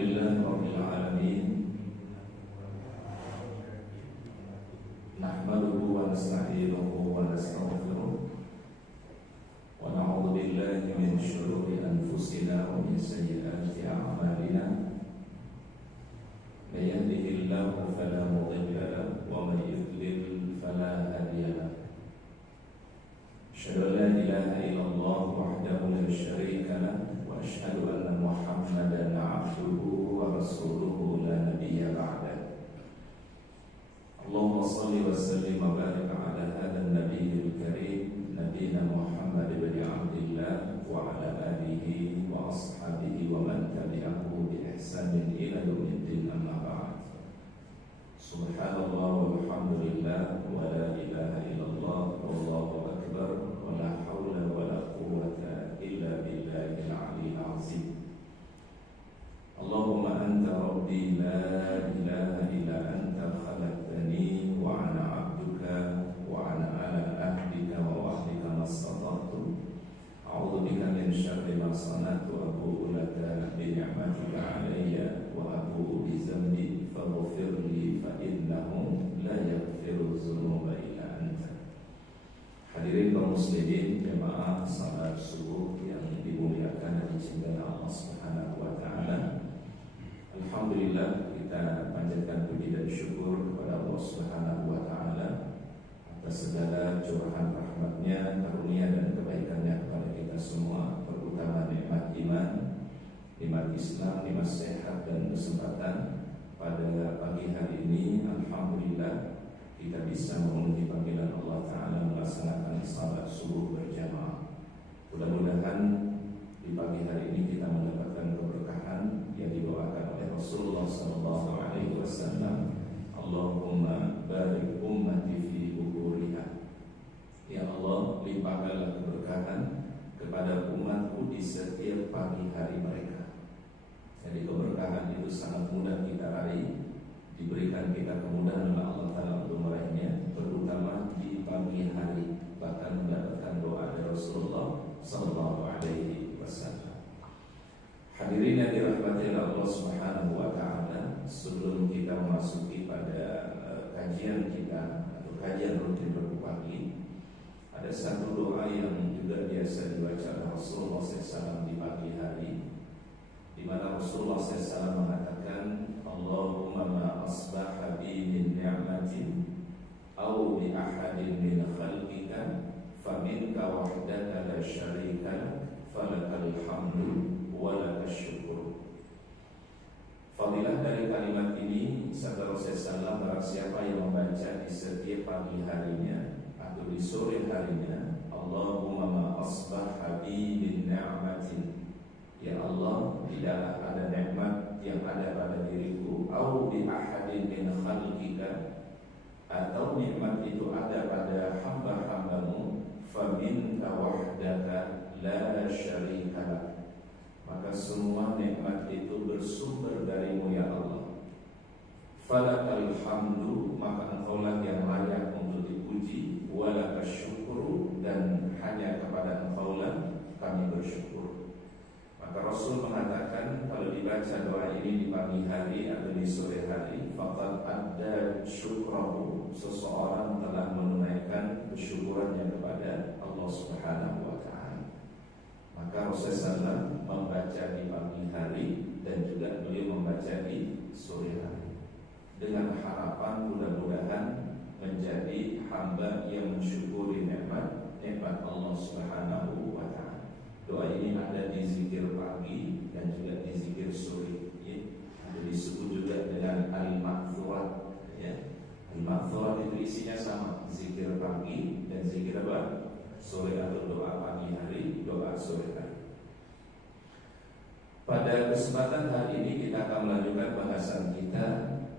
Alhamdulillahirabbil alamin. Nahmaduhu wa nasta'inuhu wa nastaghfiruh wa na'udzu billahi min shururi anfusina wa min sayyiati a'malina. May yahdihillahu fala mudilla lahu wa may yudlil fala hadiya lahu. Asyhadu an la ilaha illallah wahdahu la syarika lahu wa asyhadu anna Muhammadan 'abduhu wa rasuluhu la nabiyya ba'da. Allahumma shalli wa sallim wa barik ala hadzal nabiyil karim nabiyina Muhammad ibn Abdillah wa ala alihi wa ashabihi wa man tabi'ahu bi ihsanin ila yaumiddin, amma ba'd. Subhanallah walhamdulillah wa la ilaha illallah wallahu akbar wa la hawla wa la quwwata illa billahil aliyyil azim. Allahumma anta rabbi la ilaha illa anta khalaqtani wa ana 'abduka wa ana 'ala ahdika wa wahdika mastata'tu. A'udzu bika min syarri ma sana'tu, abu'u laka bi ni'matika 'alayya wa abu'u bi dhanbi faghfir li fa innahu la yaghfiru dzunuba illa anta. Hadirin kaum muslimin, jemaah salat subuh yang dimuliakan dan dicintai Allah Subhanahu wa taala. Alhamdulillah, kita panjatkan puji dan syukur kepada Allah Subhanahu wa taala atas segala curahan rahmat-Nya, karunia dan kebaikan-Nya kepada kita semua, terutama nikmat iman, nikmat Islam, nikmat sehat dan kesempatan pada pagi hari ini. Alhamdulillah, kita bisa memenuhi panggilan Allah taala melaksanakan salat subuh berjamaah. Mudah-mudahan di pagi hari ini kita mendapatkan keberkahan yang dibawakan oleh Rasulullah sallallahu alaihi wasallam. Allahumma barik ummati fi bukuriha. Ya Allah, limpahkanlah keberkahan kepada umatku di setiap pagi hari mereka. Jadi keberkahan itu sangat mudah kita raih, diberikan kita kemudahan oleh Allah taala untuk meraihnya, terutama di pagi hari, bahkan mendapatkan doa dari Rasulullah sallallahu alaihi wasallam. Hadirin yang dirahmati Allah Subhanahu wa taala, sebelum kita memasuki pada kajian kita atau kajian rutin Rabu pagi, ada satu doa yang juga biasa dibaca oleh Rasulullah SAW di pagi hari, di mana Rasulullah SAW mengatakan, Allahumma ma asbaha bi min ni'matin aw bi ahadin min khalqika faminka wahdaka la syarika lak falakal hamdu walakal syukur. Fadilah dari kalimat ini, sabda Rasulullah, barang siapa yang membaca di setiap pagi harinya atau di sore harinya, Allahumma ma asbaha bi min ni'matin, ya Allah, tidaklah ada nikmat yang ada pada diriku, au bi ahadin min khalqika, atau nikmat itu ada pada hamba-hambamu, faminka wahdaka la syarika lak, maka semua nikmat itu bersumber darimu ya Allah. Falakal hamdu, maka engkaulah yang layak untuk dipuji, walakal syukuru, dan hanya kepada engkaulah kami bersyukur. Maka Rasul mengatakan, kalau dibaca doa ini di pagi hari atau di sore hari, faqad adda syukrahu, seseorang telah menunaikan kesyukurannya kepada Allah Subhanahu wa taala. Maka Rasulullah membaca di pagi hari dan juga beliau membaca di sore hari, dengan harapan mudah-mudahan menjadi hamba yang mensyukuri nikmat Allah Subhanahu wa taala. Doa ini ada di zikir pagi dan juga di zikir sore, ya. Ada disebut juga dengan al-ma'thurat, ya. Al-ma'thurat itu isinya sama, zikir pagi dan zikir apa? Sore, atau doa pagi hari, doa sore hari. Pada kesempatan hari ini kita akan melanjutkan bahasan kita,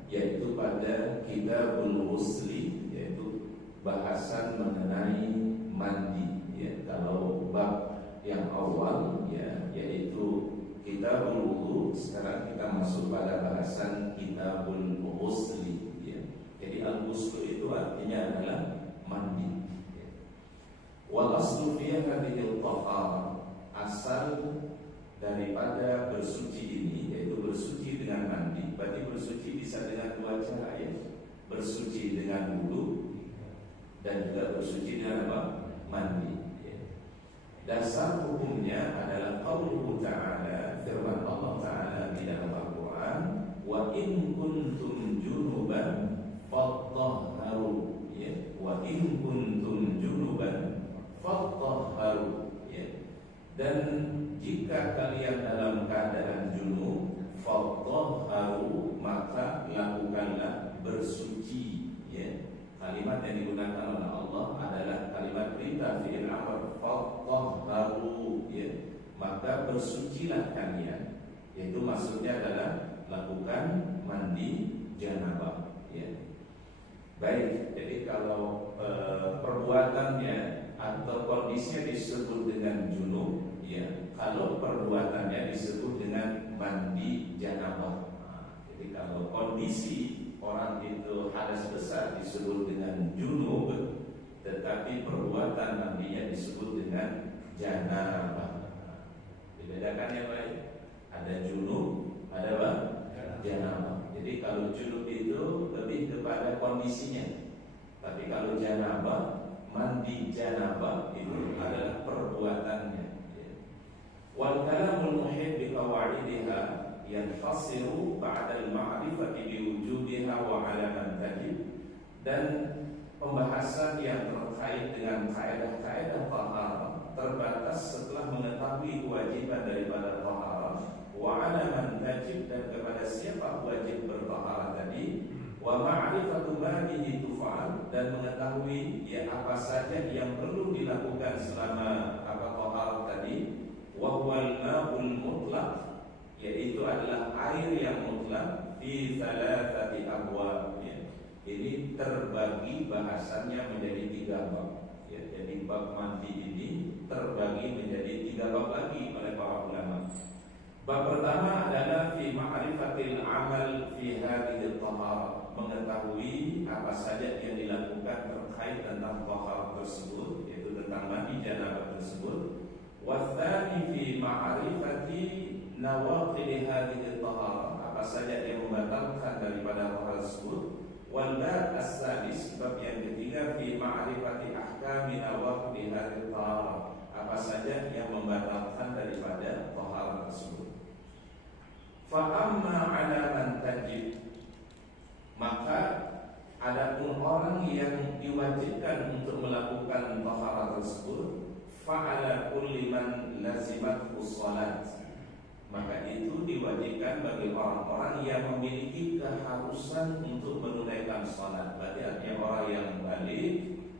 yaitu pada Kitabul Ghusli, yaitu bahasan mengenai mandi, ya. Kalau bab yang awal, ya, yaitu Kitabul Wudu, sekarang kita masuk pada bahasan Kitabul Ghusli, ya. Jadi al-ghuslu itu artinya adalah mandi, ya. Wal aslu fi hadhil tahara, asal daripada bersuci ini, yaitu bersuci dengan mandi. Berarti bersuci bisa dengan dua cara, ya. Bersuci dengan wudu dan juga bersuci dengan apa? Mandi. Dasar hukumnya adalah qauluhu ta'ala, firman Allah Ta'ala di dalam Al-Quran, wa in kuntum junuban fattahharu, ya. Wa in kuntum junuban fattahharu, ya. Dan jika kalian dalam keadaan junub, fattahharu, maka lakukanlah bersuci, ya. Kalimat yang digunakan oleh Allah adalah kalimat perintah fi'il amr, fattahharu, ya. Maka bersucilah kalian, yaitu maksudnya adalah lakukan mandi janabah, ya. Baik, jadi kalau perbuatannya atau kondisinya disebut dengan junub, ya. Kalau perbuatannya disebut dengan mandi janabah. Jadi kalau kondisi orang itu hadas besar disebut dengan junub, tetapi perbuatan mandinya disebut dengan janabah. Dibedakan ya Pak? Ada junub, ada apa? Janabah. Jadi kalau junub itu lebih kepada kondisinya, tapi kalau janabah, mandi janabah itu adalah perbuatannya. Wal kalamul muhib bi qawaidiha yanfasiru ba'da al-ma'rifati biwujubiha wa 'ala man tajib. Dan pembahasan yang terkait dengan kaidah-kaidah taharah terbatas setelah mengetahui kewajiban daripada taharah, wa 'ala man tajib, dan kepada siapa wajib bertaharah tadi, wa ma'rifatu ma bihi tuf'al, dan mengetahui ya apa saja yang perlu dilakukan selama apa taharah tadi, wa huwal ma'ul mutlaq, yaitu adalah air yang mutlak, fi thalathati abwab, ya. Ini terbagi bahasannya menjadi 3 bab, ya. Jadi bab mandi ini terbagi menjadi 3 bab lagi oleh para ulama. Bab pertama adalah fi ma'rifatil amal fi hadhihi taharah, mengetahui apa saja yang dilakukan terkait tentang taharah tersebut, yaitu tentang mandi janabah tersebut. Wa tsani fi ma'rifati nawaqid hadhihi taharah, apa saja yang membatalkan daripada taharah tersebut. Wal bab as-salis, bab yang ketiga, fi ma'rifati ahkami nawaqid hadhihi taharah, apa saja yang membatalkan daripada taharah tersebut. Fa amma 'ala man tajib, maka adapun orang yang diwajibkan untuk melakukan taharah tersebut, fa'ala kulli man lazimathu shalat, maka itu diwajibkan bagi orang-orang yang memiliki keharusan untuk menunaikan salat. Berarti artinya orang yang balik,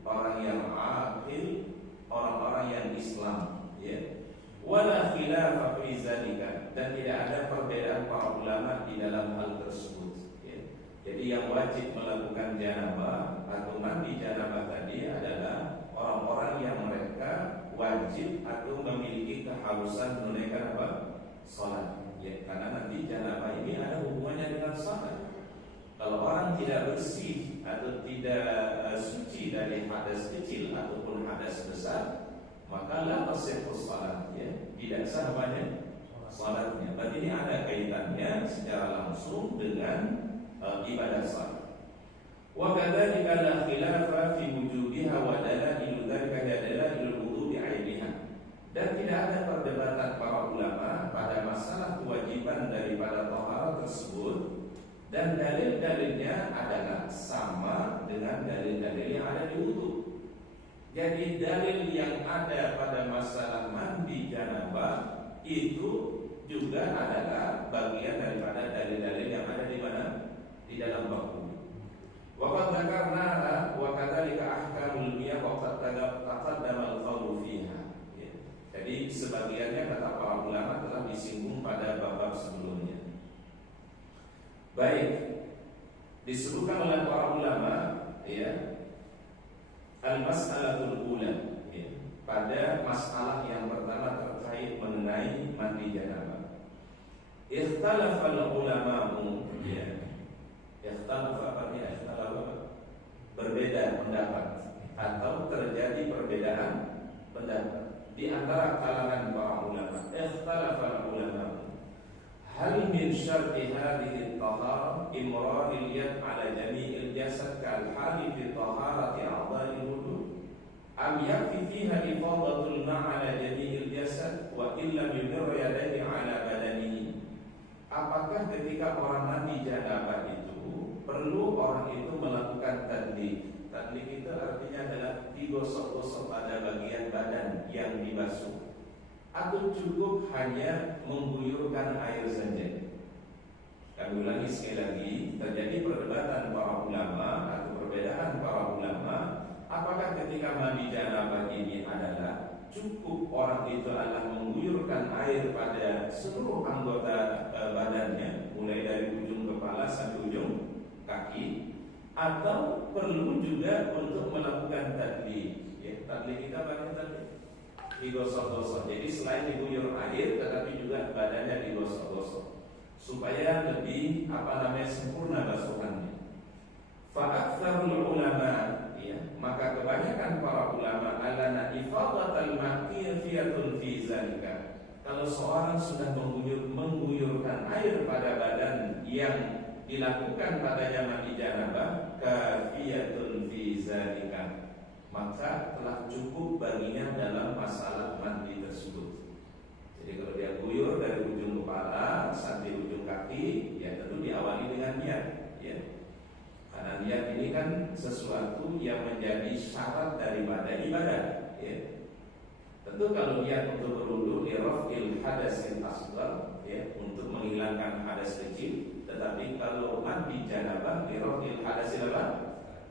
orang yang aqil, orang-orang yang Islam, ya. Wala khilafa fi zalika, dan tidak ada perbedaan para ulama di dalam hal tersebut, ya. Jadi yang wajib melakukan janabah atau mandi janabah tadi adalah orang-orang yang mereka wajib atau memiliki keharusan menunaikan apa? Salat, ya, karena nanti janabah ini ada hubungannya dengan salat. Kalau orang tidak bersih atau tidak suci dari hadas kecil ataupun hadas besar, maka la tasihhu salat, ya, tidak sah banyak salatnya. Berarti ini ada kaitannya secara langsung dengan ibadah salat. Wa kadzalika la khilafa fi wujubiha wa dalailu dzalika dalailu wudu bi'ainiha. Dan tidak ada perdebatan para ulama pada masalah kewajiban daripada taharah tersebut, dan dalil-dalilnya adalah sama dengan dalil-dalil yang ada di wudu. Jadi dalil yang ada pada masalah mandi janabah itu juga adalah bagian daripada dalil-dalil yang ada di mana? Di dalam bab wudu. Wa qad dzakarnaha wa kadzalika ahkamul miyah wa qad taqaddama al-qawlu fiha. Jadi sebagiannya kata para ulama telah disinggung pada bab-bab sebelumnya. Baik, disebutkan oleh para ulama, ya, al-mas'alatul ula, ya, pada masalah yang pertama terkait mengenai mandi janabah. Ikhtalafal ulama'u, ya. Berbeda pendapat atau terjadi perbedaan pendapat. di antara kalangan para ulama, ikhtalafa ulama hal min syarti hadhihi at-taharah imrarul yad ala jami'il jasad kal hali fi taharati a'dha'il wudu am yakfi fiha ifadatul ma' ala jami'il jasad wa illa yumir yadayhi ala badanihi. Apakah ketika orang mandi janabah itu perlu orang itu melakukan tadlik? Tadlik itu artinya adalah digosok-gosok pada bagian badan yang dibasuh, atau cukup hanya mengguyurkan air saja? Kami ulangi sekali lagi, terjadi perdebatan para ulama atau perbedaan para ulama, apakah ketika mandi janabah ini adalah cukup orang itu adalah mengguyurkan air pada seluruh anggota badannya, mulai dari ujung kepala sampai ujung kaki, atau perlu juga untuk melakukan tadlik? Ya, tadlik kita banyak tadlik, digosok-gosok. Jadi selain diguyur air, tetapi juga badannya digosok-gosok supaya lebih sempurna basuhannya. Fa'aktsarul ulama, ya, maka kebanyakan para ulama alana ifadatul ma'kiyatun fi zalika. Kalau seorang sudah mengguyurkan air pada badan yang dilakukan padanya mandi janabah, kafiyatun fi zalika, maka telah cukup baginya dalam masalah mandi tersebut. Jadi kalau dia guyur dari ujung kepala sampai ujung kaki, ya tentu diawali dengan niat, ya. Karena niat ini kan sesuatu yang menjadi syarat daripada ibadah, ya. Tentu kalau niat untuk berwudu lirafil hadasil asghar, ya, untuk menghilangkan hadas kecil. Tetapi kalau mandi janabah lirafil hadasil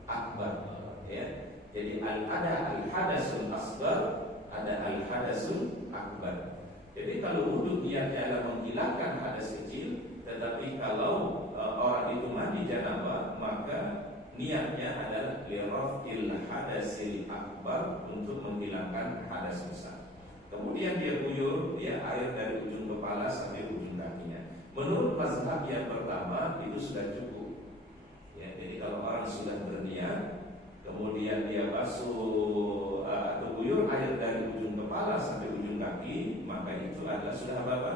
akbar, ya. Jadi ada al-hadasul asghar, ada al-hadasul akbar. Jadi kalau wudu niatnya adalah menghilangkan hadas kecil, tetapi kalau orang itu mandi janabah, maka niatnya adalah lirafil hadasil akbar, untuk menghilangkan hadas besar. Kemudian dia guyur, ya, air dari ujung kepala sampai ujung kakinya. Menurut mazhab yang pertama itu sudah cukup. Ya, jadi kalau orang sudah berniat, kemudian dia basuh atau guyur air dari ujung kepala sampai ujung kaki, maka itu adalah sudah apa?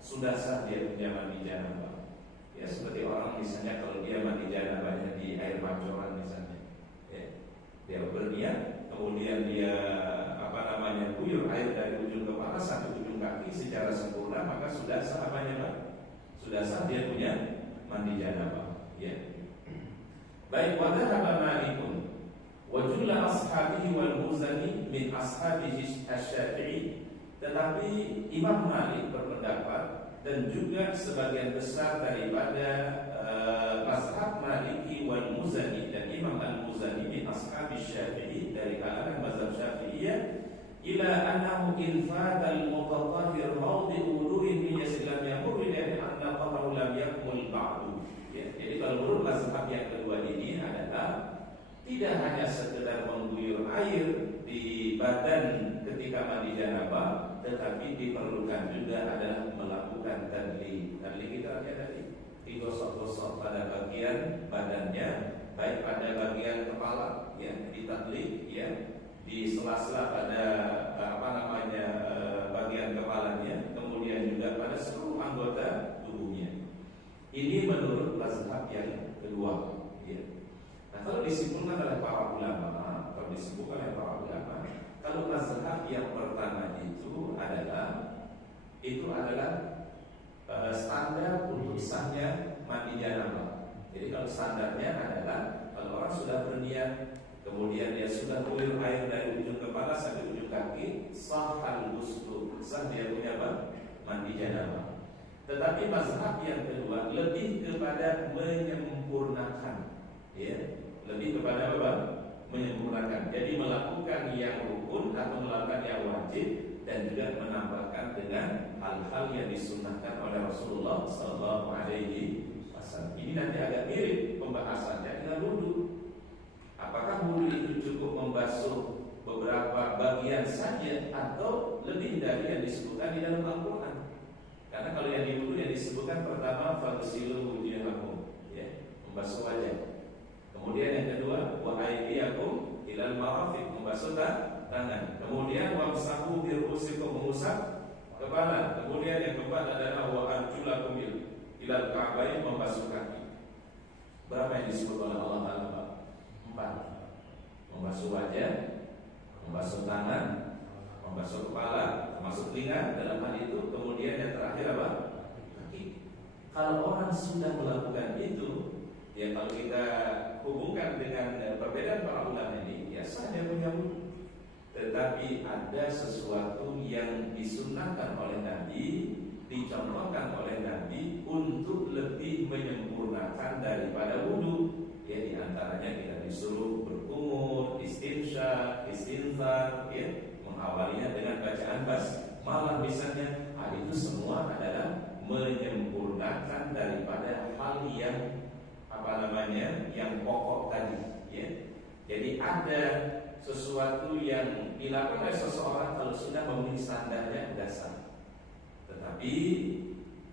Sudah sah dia punya mandi janabah. Ya, seperti orang misalnya kalau dia mandi janabahnya di air pancoran misalnya, ya, dia berniat, kemudian dia guyur air dari ujung kepala sampai ujung kaki secara sempurna, maka sudah sah Pak? Sudah sah dia punya mandi janabah. Ya. Baik, wa dhahaba Malikun wa julla ashabihi wal Muzani min ashabihi asy-Syafi'i. Tetapi Imam Malik berpendapat, dan juga sebagian besar daripada mazhab Maliki wal Muzani, dan Imam Al-Muzani min ashabi Syafi'i, dari kalangan mazhab Syafi'iyah, ila annahu infadal mutatahhir mawdi' wudu'i yasillam yamur ilaihi anna qawlahu lam yakmul ba'du. Ya, jadi kalau menurut mazhab yang kedua ini adalah tidak hanya sekedar mengguyur air di badan ketika mandi janabah, tetapi diperlukan juga adalah melakukan tadlik. Tadlik itu artinya tadi digosok-gosok pada bagian badannya, baik pada bagian kepala, ya, ditadlik, ya, di sela-sela pada bagian kepalanya, kemudian juga pada seluruh anggota tubuhnya. Ini menurut mazhab yang kedua, ya. Nah, kalau disimpulkan oleh para ulama, kalau mazhab yang pertama itu adalah standar untuk sahnya mandi janabah. Jadi kalau standarnya adalah kalau orang sudah berniat, kemudian dia sudah guyur air dari ujung kepala sampai ujung kaki, sahal ghuslu, sah dia punya apa? Mandi janabah. Tetapi mazhab yang kedua lebih kepada menyempurnakan, ya, lebih kepada apa? Menyempurnakan. Jadi melakukan yang rukun atau melakukan yang wajib, dan juga menambahkan dengan hal-hal yang disunnahkan oleh Rasulullah SAW. Ini nanti agak mirip pembahasannya dengan wudu. Apakah wudu itu cukup membasuh beberapa bagian saja atau lebih dari yang disebutkan di dalam Al-Quran? Karena kalau yang di wudu yang disebutkan pertama faghsilu wujuhakum, ya, membasuh wajah. Kemudian yang kedua wa aydiyakum ilal marafiq, membasuh tangan. Kemudian wamsahu bi ru'usikum, mengusap kepala. Kemudian yang keempat adalah wa arjulakum ilal ka'bayn, membasuh kaki. Berapa yang disebut oleh Allah Taala? 4. Membasuh wajah, membasuh tangan, membasuh kepala, termasuk telinga dalam hal itu. Kemudian yang terakhir apa? Kaki. Kalau orang sudah melakukan itu, ya kalau kita hubungkan dengan perbedaan para ulama ini, ya sah dia punya wudu. Tetapi ada sesuatu yang disunnahkan oleh Nabi, dicontohkan oleh Nabi untuk lebih menyempurnakan daripada wudu. Ya, di antaranya kita disuruh berkumur, istinsya, istinzar, ya, mengawalinya dengan bacaan basmalah misalnya. Hal itu semua adalah menyempurnakan daripada hal yang yang pokok tadi, ya. Jadi ada sesuatu yang dilakukan oleh seseorang kalau sudah memenuhi standarnya dasar. Tetapi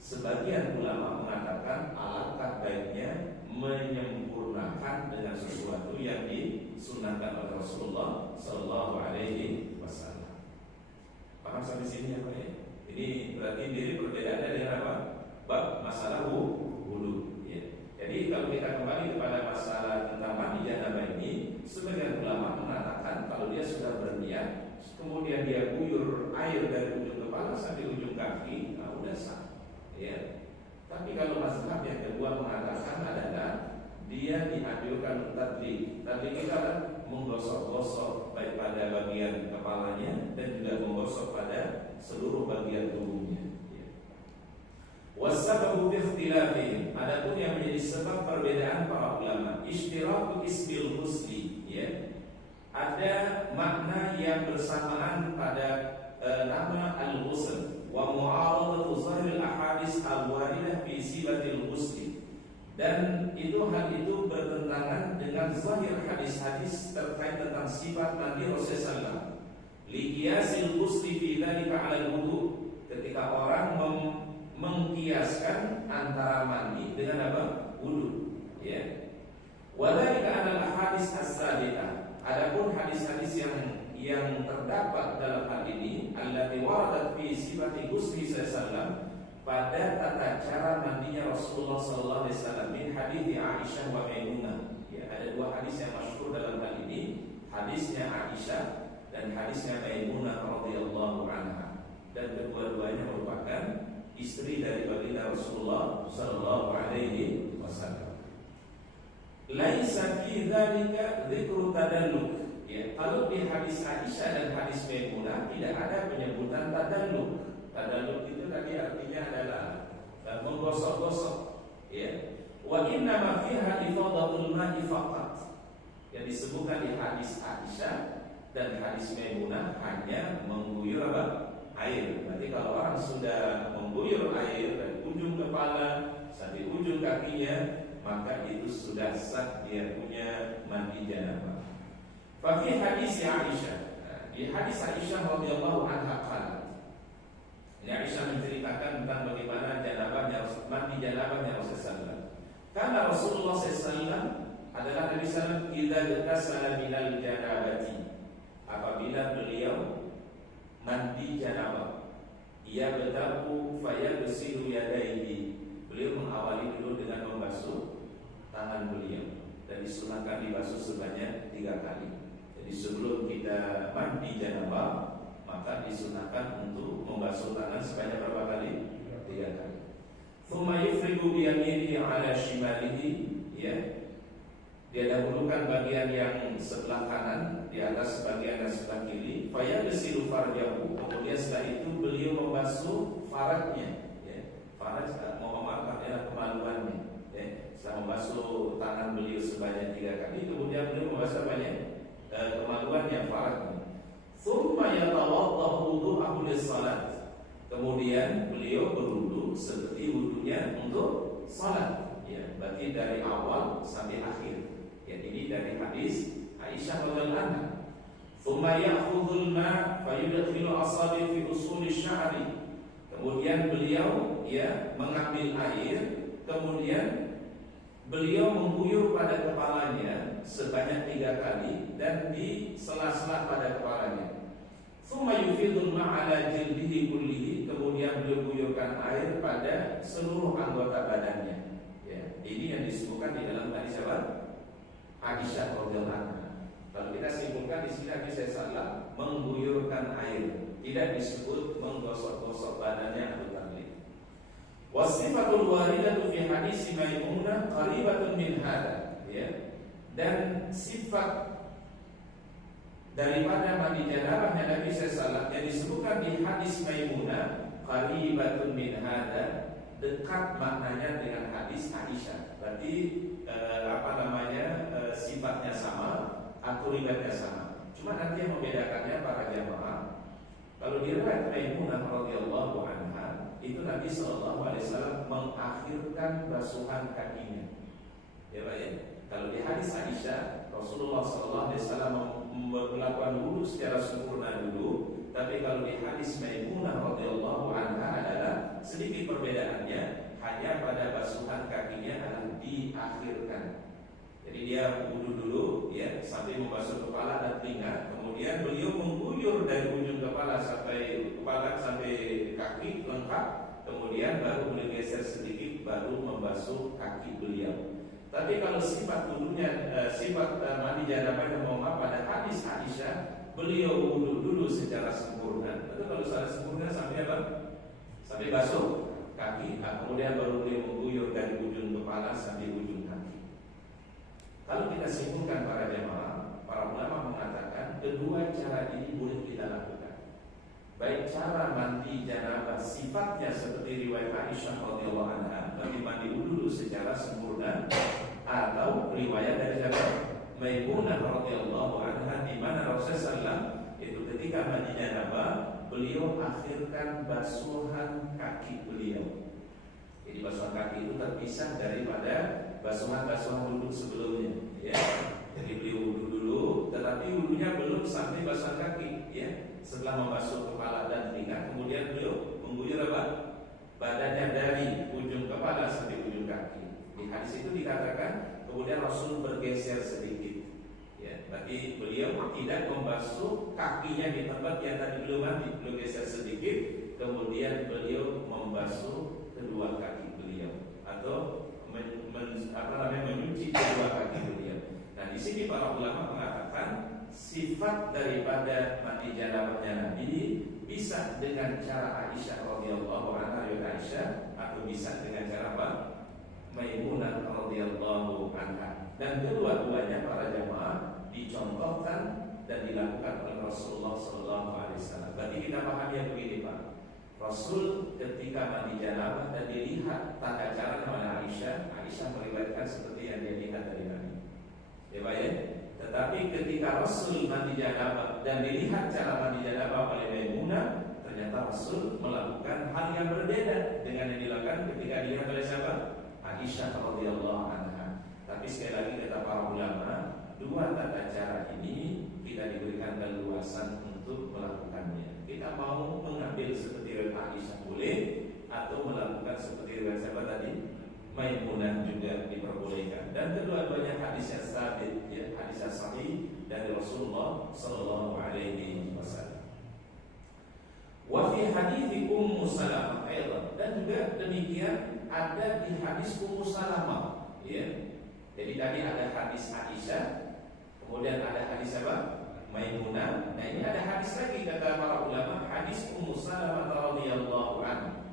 sebagian ulama mengatakan alangkah baiknya menyempurnakan dengan sesuatu yang disunahkan oleh Rasulullah Sallallahu Alaihi Wasallam. Paham sampai sini apa ya? Ini berarti diri perbedaannya dengan apa? Bab masalah wudu. Jadi kalau kita kembali kepada masalah tentang mandi janabah ini, sebagian ulama mengatakan kalau dia sudah berniat, kemudian dia guyur air dari ujung kepala sampai ujung kaki, nah udah sah. Ya. Tapi kalau mazhab yang kedua mengatakan adalah dia dianjurkan tadlik. Tadlik itu adalah menggosok-gosok baik pada bagian kepalanya dan juga menggosok pada seluruh bagian tubuhnya. Wasababu ikhtilafihim, adapun yang menjadi sebab perbedaan para ulama, ishtiraku ismil husli, ya. Ada makna yang bersamaan pada nama al-ghusl wa mu'aradatu zahiril ahadits al-waridah fi sifatil husli. Dan hal itu bertentangan dengan zahir hadis-hadis terkait tentang sifat mandi Rasulullah sallallahu liqiyasil husli fi dzalika 'ala al-wudu. Ketika orang mengkiaskan antara mandi dengan apa? Wudu, ya. Walaika anal hadis as-sabitah. Adapun hadis-hadis yang terdapat dalam hal ini allati waradat fi sifati husni sallallahu pada tata cara mandinya Rasulullah sallallahu alaihi wasallam min hadis Aisyah wa Maimunah. Ya, ada dua hadis yang masyhur dalam hal ini, hadisnya Aisyah dan hadisnya Maimunah radhiyallahu anha. Dan kedua-duanya merupakan istri dari baginda Rasulullah sallallahu alaihi wasallam. Laisa fi dzalika dzikru tadalluk. Ya, kalau di hadis Aisyah dan hadis Maimunah tidak ada penyebutan tadalluk. Tadalluk itu tadi artinya adalah menggosok-gosok, ya. Wa inna ma fiha ifadatul ma'i faqat. Yang disebutkan di hadis Aisyah dan hadis Maimunah hanya mengguyur apa? Air. Berarti kalau orang sudah mengguyur air dari ujung kepala sampai ujung kakinya, maka itu sudah sah dia punya mandi janabah. Fa fi hadis Aisyah, di hadis Aisyah radhiyallahu anha qalat. Ini Aisyah menceritakan tentang bagaimana mandi janabahnya Rasulullah. Karena Rasulullah SAW adalah Nabi SAW idza ghtasala minal janabati. Apabila beliau mandi janabah, ia bertabu fayagsilu yadayhi. Beliau mengawali dulu dengan membasuh tangan beliau dan disunahkan dibasuh sebanyak 3 kali. Jadi sebelum kita mandi janabah, maka disunahkan untuk membasuh tangan sebanyak berapa kali? 3 kali. Tsumma yufrigu bi yaminihi 'ala shimalihi, ya. Dia dahulukan bagian yang sebelah kanan di atas bagian yang sebelah kiri. Fayagsilu farjahu. Kemudian setelah itu beliau membasuh farajnya, ya. Faraj adalah kemaluannya, ya. Setelah membasuh tangan beliau sebanyak 3 kali, kemudian beliau membasuh kemaluannya, farajnya. Tsumma yatawaddau wudu'ahu lis-shalat. Kemudian beliau berwudu seperti wudunya untuk salat, ya. Berarti dari awal sampai akhir. Ya, ini dari hadis Aisyah radhiyallahu anha. Tsumma ya'khudhul ma' fa yudkhilu asabi fi usuli sya'ri. Kemudian beliau mengambil air, kemudian beliau mengguyur pada kepalanya sebanyak 3 kali dan di sela-sela pada kepalanya. Tsumma yufidul ma'ala jildihi kullihi, kemudian beliau guyurkan air pada seluruh anggota badannya. Ya, ini yang disebutkan di dalam hadis apa? Aisyah radhiyallahu anha. Kalau kita simpulkan di sini Nabi sallallahu mengguyurkan air, tidak disebut menggosok-gosok badannya atau tahlil. Wasifatul waridatu fi hadis Maimunah qaribatun min hada, ya. Dan sifat daripada mandi janabahnya Nabi sallallahu yang disebutkan di hadis Maimunah qaribatun min hada, dekat maknanya dengan hadis Aisyah. Berarti sifatnya sama atau riwayatnya sama. Cuma nanti yang membedakannya para jamaah, kalau di riwayat Maimunah radhiyallahu anha itu Nabi sallallahu alaihi wasallam mengakhirkan basuhan kakinya. Ya Pak ya. Kalau di hadis Aisyah, Rasulullah sallallahu alaihi wasallam melakukan wudu secara sempurna dulu, tapi kalau di hadis Maimunah radhiyallahu anha adalah sedikit perbedaannya, hanya pada basuhan kakinya adalah diakhirkan. Jadi dia wudu dulu ya, sampai membasuh kepala dan telinga, kemudian beliau mengguyur dari ujung kepala sampai kaki lengkap, kemudian baru beliau geser sedikit baru membasuh kaki beliau. Tapi kalau sifat wudunya, sifat mandi janabahnya pada hadis Aisyah, beliau wudu dulu secara sempurna. Betul, kalau secara sempurna sampai apa? Sampai basuh kaki, kemudian baru beliau mengguyur dari ujung kepala sampai ujung kaki. Kalau kita simpulkan para jamaah, para ulama mengatakan kedua cara ini boleh kita lakukan. Baik cara mandi janabah sifatnya seperti riwayat Aisyah radhiyallahu anha, bagi mandi dulu secara sempurna, atau riwayat dari Maimunah radhiyallahu anha di mana Rasulullah itu ketika mandi janabah beliau akhirkan basuhan kaki beliau. Jadi basuhan kaki itu terpisah daripada basuhan-basuhan duduk sebelumnya, ya. Jadi beliau wudu dulu, tetapi wudunya belum sampai basuhan kaki, ya. Setelah membasuh kepala dan telinga, kemudian beliau mengguyur apa? Badannya dari ujung kepala sampai ujung kaki. Di hadis itu dikatakan kemudian Rasul bergeser sedikit, ya. Berarti beliau tidak membasuh kakinya di tempat yang tadi beliau mandi, beliau geser sedikit, kemudian beliau membasuh kedua kaki beliau atau mencuci kedua kaki beliau. Nah, di sini para ulama mengatakan sifat daripada mandi janabahnya Nabi bisa dengan cara Aisyah radhiyallahu anha, Aisyah, atau bisa dengan cara apa? Maimunah radhiyallahu anha. Dan kedua-duanya para jamaah dicontohkan dan dilakukan oleh Rasulullah sallallahu alaihi wasallam. Berarti kita pahami yang begini, Pak. Rasul ketika mandi janabah dan dilihat tata cara oleh Aisyah, Aisyah meriwayatkan seperti yang dia lihat dari Nabi. Ya Pak ya. Tetapi ketika Rasul mandi janabah dan dilihat cara mandi janabah oleh Maimunah, ternyata Rasul melakukan hal yang berbeda dengan yang dilakukan ketika dilihat oleh siapa? Aisyah radhiyallahu anha. Tapi sekali lagi kata para ulama, dua tata cara ini kita diberikan keluasan untuk melakukannya. Kita mau mengambil seperti riwayat Aisyah boleh, atau melakukan seperti riwayat siapa tadi? Maimunah juga diperbolehkan. Dan kedua-duanya hadis yang sabit, ya, hadis yang sahih dari Rasulullah sallallahu alaihi wasallam. Wa fi hadits Ummu Salamah aidan, dan juga demikian ada di hadis Ummu Salamah, ya. Jadi tadi ada hadis Aisyah, kemudian ada hadis apa? Maimunah. Nah, ini ada hadis lagi kata para ulama, hadis Ummu Salamah radhiyallahu anha.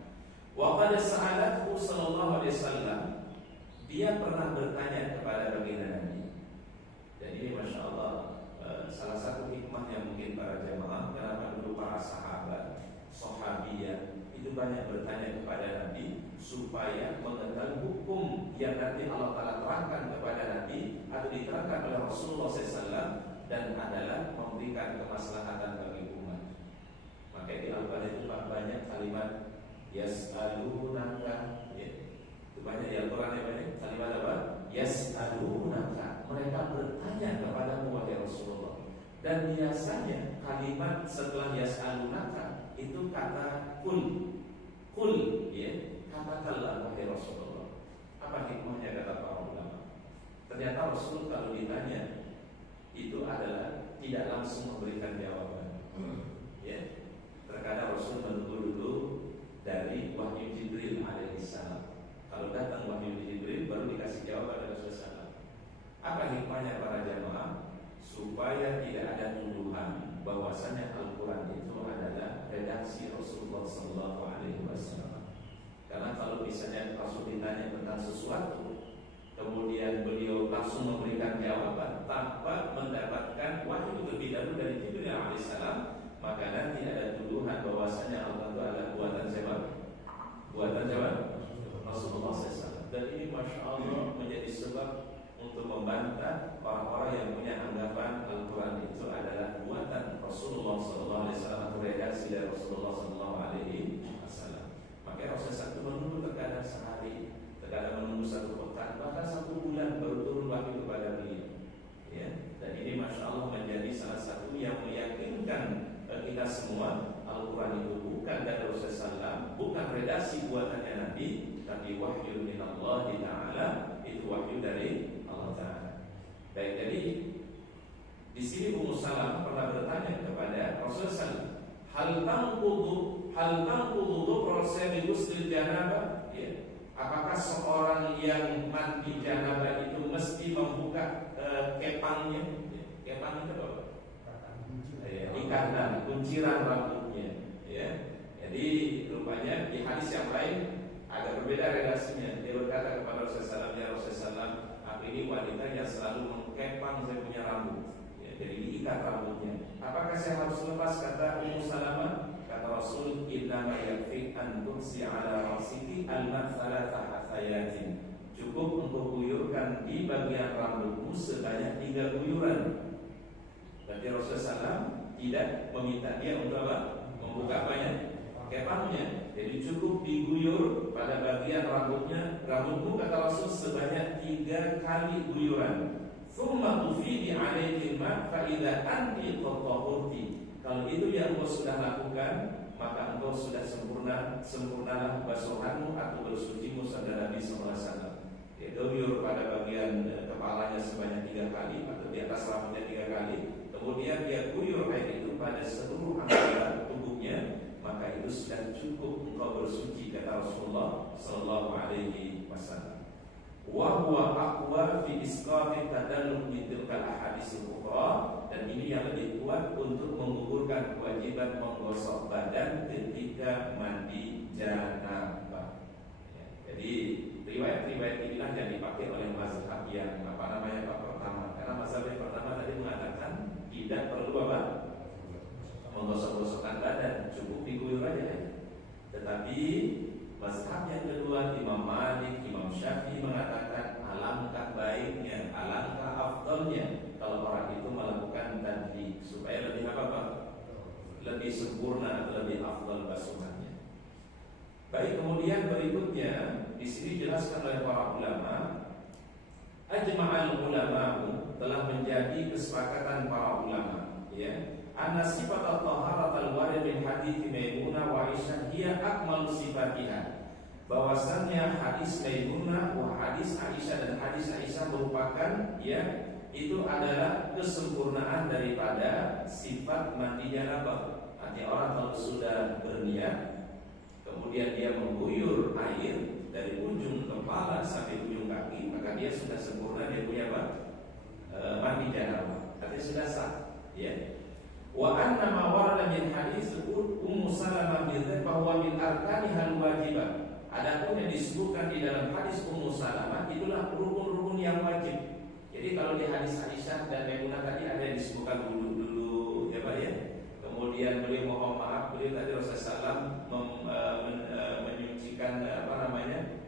Wa qad sa'alathu sallallahu alaihi wasallam, dia pernah bertanya kepada baginda Nabi. Dan ini masya Allah salah satu hikmah yang mungkin para jamaah, kenapa dulu para sahabat, sahabiyah itu banyak bertanya kepada Nabi supaya mengetahui hukum yang nanti Allah Ta'ala terangkan kepada Nabi atau diterangkan oleh Rasulullah SAW, dan adalah memberikan kemaslahatan bagi umat. Maka di Al-Quran itu banyak kalimat yas'alunaka, ya. Itu banyak di Al-Quran ya, banyak kalimat apa? Yas'alunaka, mereka bertanya kepadamu wahai Rasulullah. Dan biasanya kalimat setelah yas'alunaka itu kata kul, ya, katakanlah wahai Rasulullah. Apa hikmahnya kata para ulama? ternyata Rasul kalau ditanya itu adalah tidak langsung memberikan jawaban. Ya, terkadang Rasul menunggu dulu dari wahyu Jibril alaihissalam. Kalau datang wahyu Jibril baru dikasih jawaban dari Rasulullah. Apa hikmahnya para jamaah? Supaya tidak ada tuduhan bahwasanya Al-Quran itu adalah redaksi Rasulullah SAW. Karena kalau misalnya Rasul ditanya tentang sesuatu, kemudian beliau langsung memberikan jawaban tanpa mendapatkan wahyu lebih dahulu dari Jibril alaihissalam, maka nanti ada tuduhan bahwasanya Allah itu adalah buatan siapa? Buatan siapa? Rasulullah SAW. Dan ini masya Allah menjadi sebab untuk membantah orang-orang yang punya anggapan Al-Quran itu adalah buatan Rasulullah SAW atau redaksi dari Rasulullah SAW. Makanya Rasulullah itu menunggu terkadang sehari, terkadang menunggu 1 pekan, bahkan 1 bulan baru turun wahyu kepada beliau. Ya, dan ini masya Allah menjadi salah satu yang meyakinkan kita semua Al-Quran itu bukan dari Rasulullah SAW, bukan redaksi buatannya Nabi, tapi wahyu min Allah Ta'ala, itu wahyu dari Allah Ta'ala. Baik, jadi di sini Ummu Salamah pernah bertanya kepada Rasulullah SAW, hal tangkudu proses ghusl janabah? Ya. Apakah seorang yang mandi janabah itu mesti membuka kepangnya? Ya. Kepang itu apa? Ikatan, kunciran rambutnya. Ya. Jadi rupanya di hadis yang lain agak berbeda relasinya. Dia berkata kepada Rasulullah SAW, ya Rasulullah, aku ini wanita yang selalu mengkepang saya punya rambut. Ya, jadi diikat rambutnya. Apakah saya harus lepas? Kata Ummu Salamah. Kata Rasul, innama yakfi an tunsi ala rasiki alma thalatha hasayatin. Cukup untuk guyurkan di bagian rambutmu sebanyak 3 guyuran. Berarti Rasulullah SAW tidak meminta dia untuk apa? Membuka apanya? Kepangnya. Jadi cukup diguyur pada bagian rambutmu kata Rasul sebanyak 3 kali guyuran. Tsumma tufidi alaiki ma fa idza anti tatahurti. Kalau itu yang engkau sudah lakukan, maka engkau sudah sempurnalah basuhanmu atau bersucimu, saudara Nabi SAW. Dia guyur pada bagian kepalanya sebanyak 3 kali atau di atas rambutnya 3 kali. Kemudian dia guyur air itu pada seluruh anggota tubuhnya, maka itu sudah cukup engkau bersuci, kata Rasulullah sallallahu alaihi wasallam. Wa huwa aqwa fi isqati tadalluk min tilkal ahadits ukhra, dan ini yang lebih kuat untuk menggugurkan kewajiban menggosok badan ketika mandi janabah. Ya, jadi riwayat-riwayat inilah yang dipakai oleh mazhab yang pertama. Karena mazhab yang pertama tadi mengatakan tidak perlu apa? Menggosok-gosokkan badan, cukup diguyur aja. Tetapi mazhab yang kedua, Imam Malik, Imam Syafi'i mengatakan alangkah baiknya, alangkah afdalnya kalau orang itu melakukan tadbik supaya lebih apa? Lebih sempurna atau lebih afdal basuhannya. Baik, kemudian berikutnya di sini dijelaskan oleh para ulama, ajma'al ulama'u, telah menjadi kesepakatan para ulama, ya. Anna sifat at-taharat al-warid min hadits Maimunah wa Aisyah hiya akmalu sifatiha. Bahwasannya hadis Maimunah wa hadis Aisyah dan hadis Aisyah merupakan itu adalah kesempurnaan daripada sifat mandi janabah. Artinya orang kalau sudah berniat kemudian dia mengguyur air dari ujung kepala sampai ujung kaki, maka dia sudah sempurna, dia punya apa? Mandi janabah. Artinya sudah sah, ya. Wa anna ma warada min hadis Ummu Salamah bidzat bahwa min arkanihal wajibah. Adapun yang disebutkan di dalam hadis Ummu Salamah itulah rukun-rukun yang wajib. Jadi kalau di hadis Aisyah dan Maimunah tadi ada yang disebutkan dulu ya Pak ya. Kemudian beliau mohon maaf, beliau tadi Rasulullah SAW menyucikan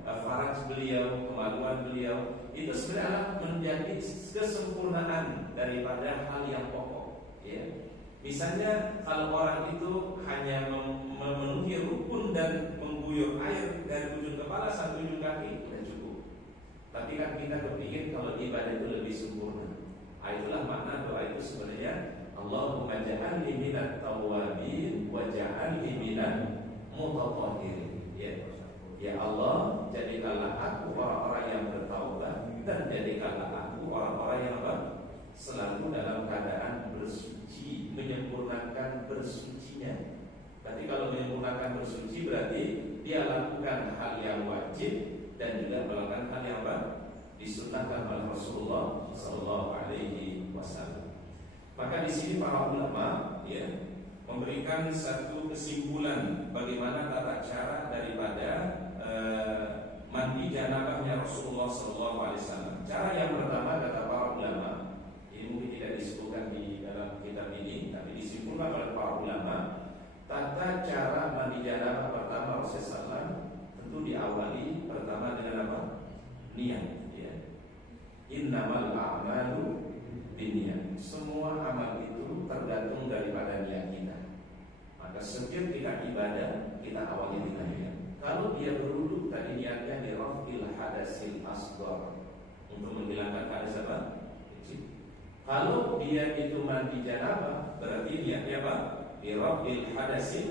faraj beliau, kemaluan beliau. Itu sebenarnya menjadi kesempurnaan daripada hal yang pokok, ya. Misalnya kalau orang itu hanya memenuhi rukun dan mengguyur air dari ujung kepala sampai ujung kaki sudah cukup. Tapi kan kita kepingin kalau ibadah itu lebih sempurna. Itulah makna doa itu sebenarnya, Allahumma ja'alni minat tawwabin wa ja'alni minat mutatahhirin. Ya Allah, jadikanlah aku orang-orang yang bertaubat dan jadikanlah aku berlaku orang-orang yang apa? Selalu dalam keadaan bersuci, menyempurnakan bersucinya. Berarti kalau menyempurnakan bersuci berarti dia lakukan hal yang wajib dan juga melakukan hal yang apa? Disunnahkan oleh Rasulullah Sallallahu Alaihi Wasallam. Maka di sini para ulama ya memberikan satu kesimpulan bagaimana tata cara daripada mandi janabahnya Rasulullah Sallallahu Alaihi Wasallam. Cara yang pertama kata para ulama, ini mungkin tidak disebutkan di dalam kitab ini, tapi disimpulkan oleh para ulama. Tata cara mandi janabah pertama Rasulullah SAW tentu diawali pertama dengan apa? Niat. Ya. Innamal a'malu binniyat. Semua amal itu tergantung daripada niat kita. Maka setiap kita ibadah kita awali dengan niat. Kalau dia berwudu tadi niatnya di raf'il hadasil asghar untuk menghilangkan hadas apa? Kecil. Kalau dia itu mandi janabah berarti niatnya apa? Di raf'il hadasil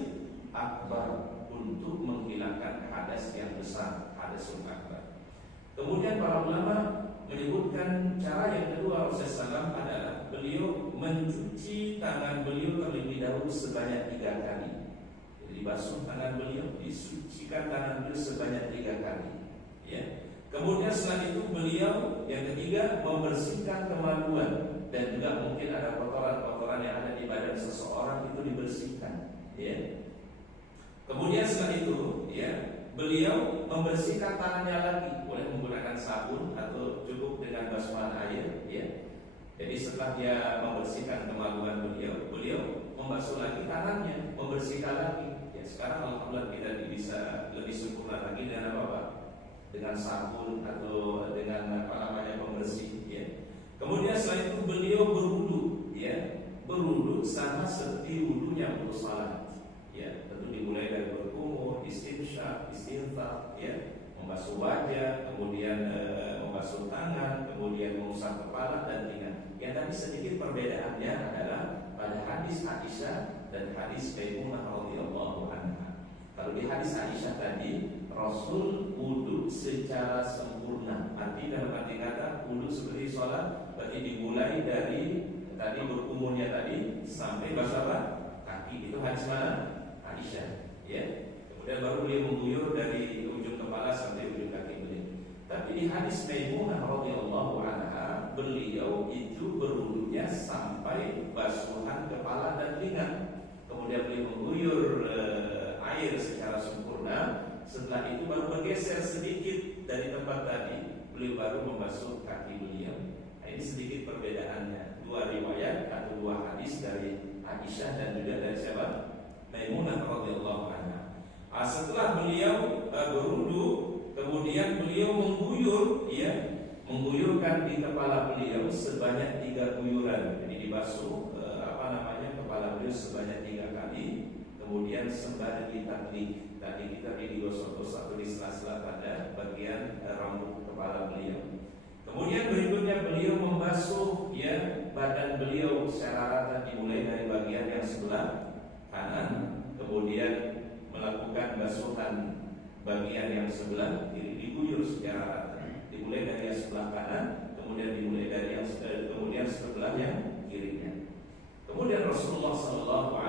akbar untuk menghilangkan hadas yang besar, hadasul akbar. Kemudian para ulama menyebutkan cara yang kedua Rasulullah SAW adalah beliau mencuci tangan beliau terlebih dahulu sebanyak 3 kali. Jadi basuh tangan beliau, disucikan tangan beliau sebanyak 3 kali. Ya. Kemudian setelah itu beliau yang ketiga membersihkan kemaluan dan juga mungkin ada kotoran-kotoran yang ada di badan seseorang itu dibersihkan. Ya. Kemudian setelah itu, ya beliau membersihkan tangannya lagi, boleh menggunakan sabun atau cukup dengan basuhan air. Ya. Jadi setelah dia membersihkan kemaluan beliau, beliau membasuh lagi tangannya, membersihkan lagi. Ya sekarang alhamdulillah kita bisa lebih sempurna lagi dengan apa? Dengan sabun atau dengan apa namanya pembersih. Ya. Kemudian setelah itu beliau berwudu, ya berwudu sama seperti wudunya untuk salat. Ya tentu dimulai dari berkumur, istinsyaq, istinthar, ya membasuh wajah, kemudian membasuh tangan, kemudian mengusap kepala dan telinga. Yang tadi sedikit perbedaannya adalah pada hadis Aisyah dan hadis Maimunah radhiyallahu anha. Kalau di hadis Aisyah tadi Rasul wudu secara sempurna. Arti dalam arti kata wudu seperti sholat berarti dimulai dari tadi berkumurnya tadi sampai basuh kaki. Itu hadis mana? Aisyah. Ya. Kemudian baru beliau mengguyur dari ujung kepala sampai ujung kaki beliau. Tapi di hadis Maimunah radhiyallahu anha beliau itu berwudunya sampai basuhan kepala dan telinga. Kemudian beliau mengguyur air secara sempurna. Setelah itu baru bergeser sedikit dari tempat tadi, beliau baru membasuh kaki beliau. Nah, ini sedikit perbedaannya. 2 riwayat atau 2 hadis dari Aisyah dan juga dari siapa? Maimunah radhiyallahu anha. Setelah beliau berwudu, kemudian beliau mengguyur, ya, mengguyurkan di kepala beliau sebanyak 3 guyuran. Jadi dibasuh kepala beliau sebanyak 3 kali. Kemudian sembari ditaklik, tadi kita digosok-gosok atau di sela-sela pada bagian rambut kepala beliau. Kemudian berikutnya beliau membasuh ya badan beliau secara rata dimulai dari bagian yang sebelah kanan, kemudian melakukan basuhan bagian yang sebelah kiri, diguyur secara rata. Dimulai dari yang sebelah kanan, kemudian dimulai dari yang kemudian sebelah yang kirinya. Kemudian Rasulullah SAW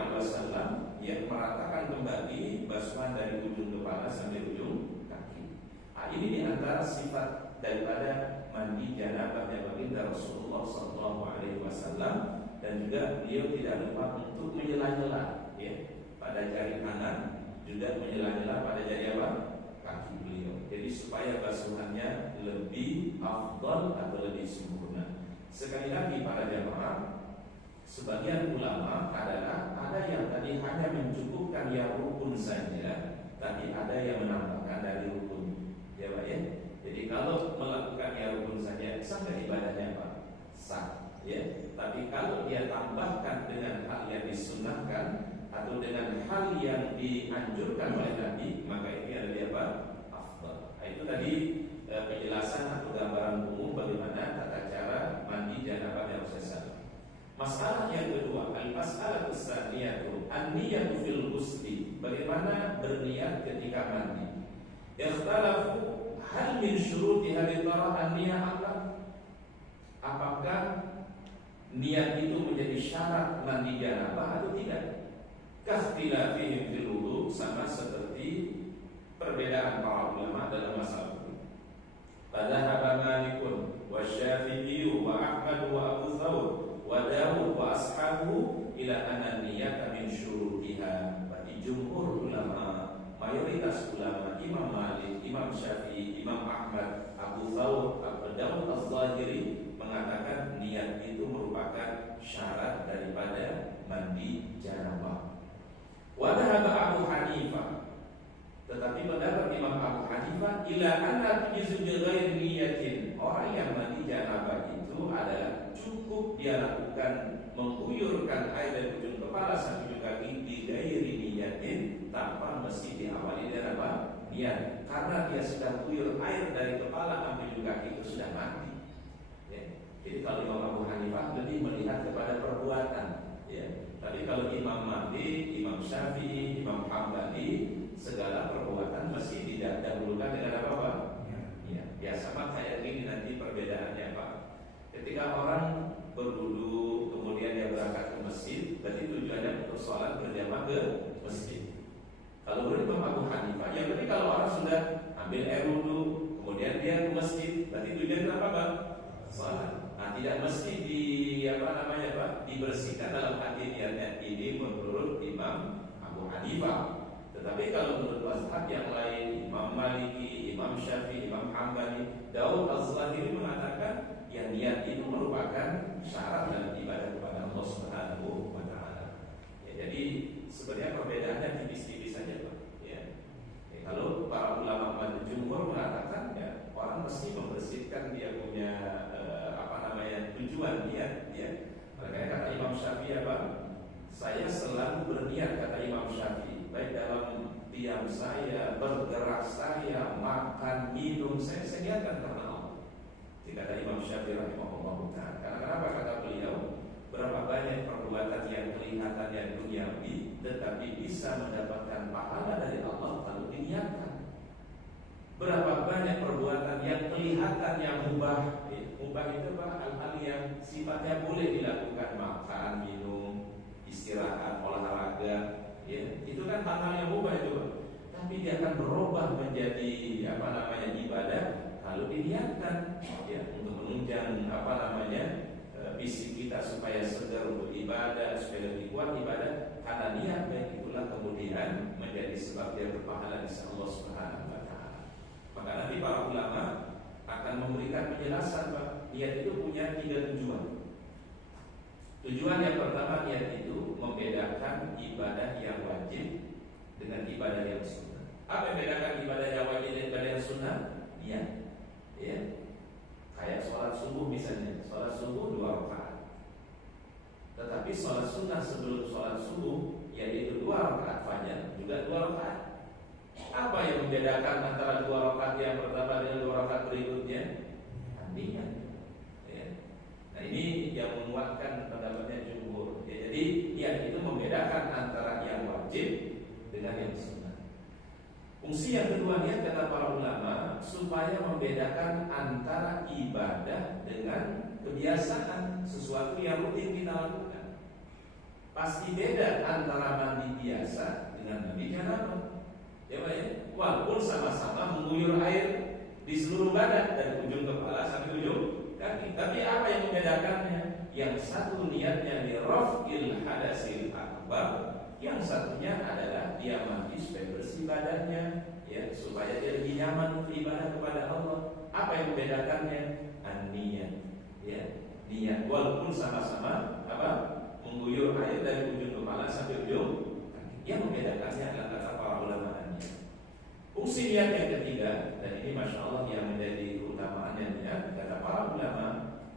yang meratakan kembali basuhan dari ujung kepala sampai ujung kaki. Nah, ini diantara sifat daripada mandi janabah yang baginda Rasulullah SAW, dan juga beliau tidak lupa untuk menyela-nyela ya pada jari kanan, juga menyela-nyela pada jari apa? Kaki beliau. Jadi supaya basuhannya lebih afdal atau lebih sempurna. Sekali lagi para jamaah, sebagian ulama adalah ada yang tadi hanya mencukupkan yang rukun saja, tapi ada yang menambahkan dari rukun. Ya Pak ya. Jadi kalau melakukan yang rukun saja sampai ibadahnya apa? Sah. Ya. Tapi kalau dia tambahkan dengan hal yang disunnahkan atau dengan hal yang dianjurkan oleh Nabi, maka ini adalah apa? Afdal. Nah, itu tadi penjelasan atau gambaran umum bagaimana tata cara mandi janabah yang Rasulullah. Masalah yang kedua, al-mas'alah tsaniyatu, an-niyatu fil ghusli. Bagaimana berniat ketika mandi? Ikhtalafu hal min syuruti hadhihi an-niyah apa? Apakah niat itu menjadi syarat mandi janabah atau tidak? Kakhtilafihim fil wudu, sama seperti perbedaan para ulama dalam masalah wudu. Fadhahaba Malikun wa Syafi'i wa Ahmad wa Abu Thawr wa Dawud wa ashabu ila anna niyata min syurutiha. Bagi jumhur ulama, mayoritas ulama, Imam Malik, Imam Syafi'i, Imam Ahmad, Abu Thawr, Abu Dawud Az-Zahiri mengatakan niat itu merupakan syarat daripada mandi janabah. Wa dhahaba Abu Hanifah, tetapi pendapat Imam Abu Hanifah ila anna tujizu bi ghairi niyatin. Orang yang mandi janabah itu adalah cukup dia lakukan mengguyurkan air dari ujung kepala sampai ujung kaki bi ghairi niyatin, tanpa mesti diawali dari apa? Niat. Karena dia sudah guyur air dari kepala sampai ujung kaki itu sudah mandi. Ya. Jadi kalau Imam Abu Hanifah lebih melihat kepada perbuatan, ya. Tapi kalau Imam Malik, Imam Syafi'i, Imam Hambali, segala perbuatan mesti tidak dahulukan dengan apa? Ya, biasa mah kayak gini nanti perbedaannya Pak. Ketika orang berwudu kemudian dia berangkat ke masjid, berarti tujuannya untuk sholat berjamaah ke masjid. Kalau menurut Imam Abu Hanifah, ya berarti kalau orang sudah ambil air wudu kemudian dia ke masjid, berarti tujuannya apa Pak? Sholat. Nah, tidak mesti dibersihkan dalam hati niatnya. Ini menurut Imam Abu Hanifah. Tetapi kalau menurut mazhab yang lain, Imam Maliki, Imam Syafi'i, Imam Hambali, Dawud Az-Zahiri mengatakan yang niat itu merupakan syarat dalam ibadah kepada Allah Subhanahu wa taala. Ya, jadi sebenarnya perbedaannya tipis-tipis saja Pak. Ya. Kalau para ulama jumhur mengatakan ya orang mesti membersihkan dia punya tujuan niat, ya. Makanya kata Imam Syafi'i apa? Saya selalu berniat, kata Imam Syafi'i, baik dalam diam saya, bergerak saya, makan, minum, saya niatkan karena Allah. Jadi kata Imam Syafi'i rahimahullah ta'ala. Karena kenapa kata beliau? Berapa banyak perbuatan yang kelihatannya duniawi tetapi bisa mendapatkan pahala dari Allah kalau diniatkan. Berapa banyak perbuatan yang kelihatan yang mubah. Mubah itu apa? Hal-hal yang sifatnya boleh dilakukan, makan, minum, istirahat, olahraga, ya. Itu kan hal-hal yang mubah itu, Pak. Tapi dia akan berubah menjadi ibadah kalau diniatkan, ya, untuk menunjang fisik kita supaya segar untuk ibadah, supaya lebih kuat ibadah. Karena niat baik itulah kemudian menjadi sebab dia berpahala di sisi Allah Subhanahu wa taala. Maka nanti para ulama akan memberikan penjelasan, Pak. Niat itu punya 3 tujuan. Tujuan yang pertama, niat itu membedakan ibadah yang wajib dengan ibadah yang sunnah. Apa yang membedakan ibadah yang wajib dan ibadah yang sunnah? Niat. Ya. Kayak sholat subuh misalnya. Sholat subuh 2 rakaat. Tetapi sholat sunnah sebelum sholat subuh, yaitu 2 rakaat fajar, juga 2 rakaat. Apa yang membedakan antara 2 rakaat yang pertama dengan 2 rakaat berikutnya? Niat. Ya. Nah, ini yang menguatkan pendapatnya jumhur. Ya, jadi niat itu membedakan antara yang wajib dengan yang sunnah. Fungsi yang kedua niat kata para ulama supaya membedakan antara ibadah dengan kebiasaan, sesuatu yang rutin kita lakukan. Pasti beda antara mandi biasa dengan mandi janabah. Ya, Pak, ya? Walaupun sama-sama mengguyur air di seluruh badan dari ujung kepala sampai ujung kaki, tapi apa yang membedakannya? Yang satu niatnya di raf'il hadasil akbar, yang satunya adalah dia mandi supaya bersih badannya, ya, supaya dia lebih nyaman untuk ibadah kepada Allah. Apa yang membedakannya? An-niyat, ya, niat. Walaupun sama-sama mengguyur air dari ujung kepala sampai ujung kaki. Yang membedakannya adalah kata para ulama niat. Fungsi niat yang ketiga, dan ini masya Allah yang menjadi keutamaannya niat, kata para ulama,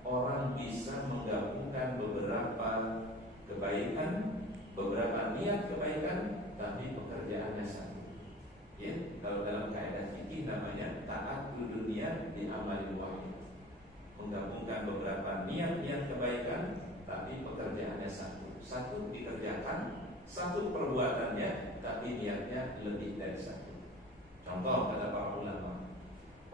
orang bisa menggabungkan beberapa kebaikan, beberapa niat kebaikan, tapi pekerjaannya satu. Ya, kalau dalam kaidah fikih namanya ta'addud dunia di amalin wahid. Menggabungkan beberapa niat-niat kebaikan, tapi pekerjaannya satu. Satu dikerjakan, satu perbuatannya, tapi niatnya lebih dari satu. Contoh kata para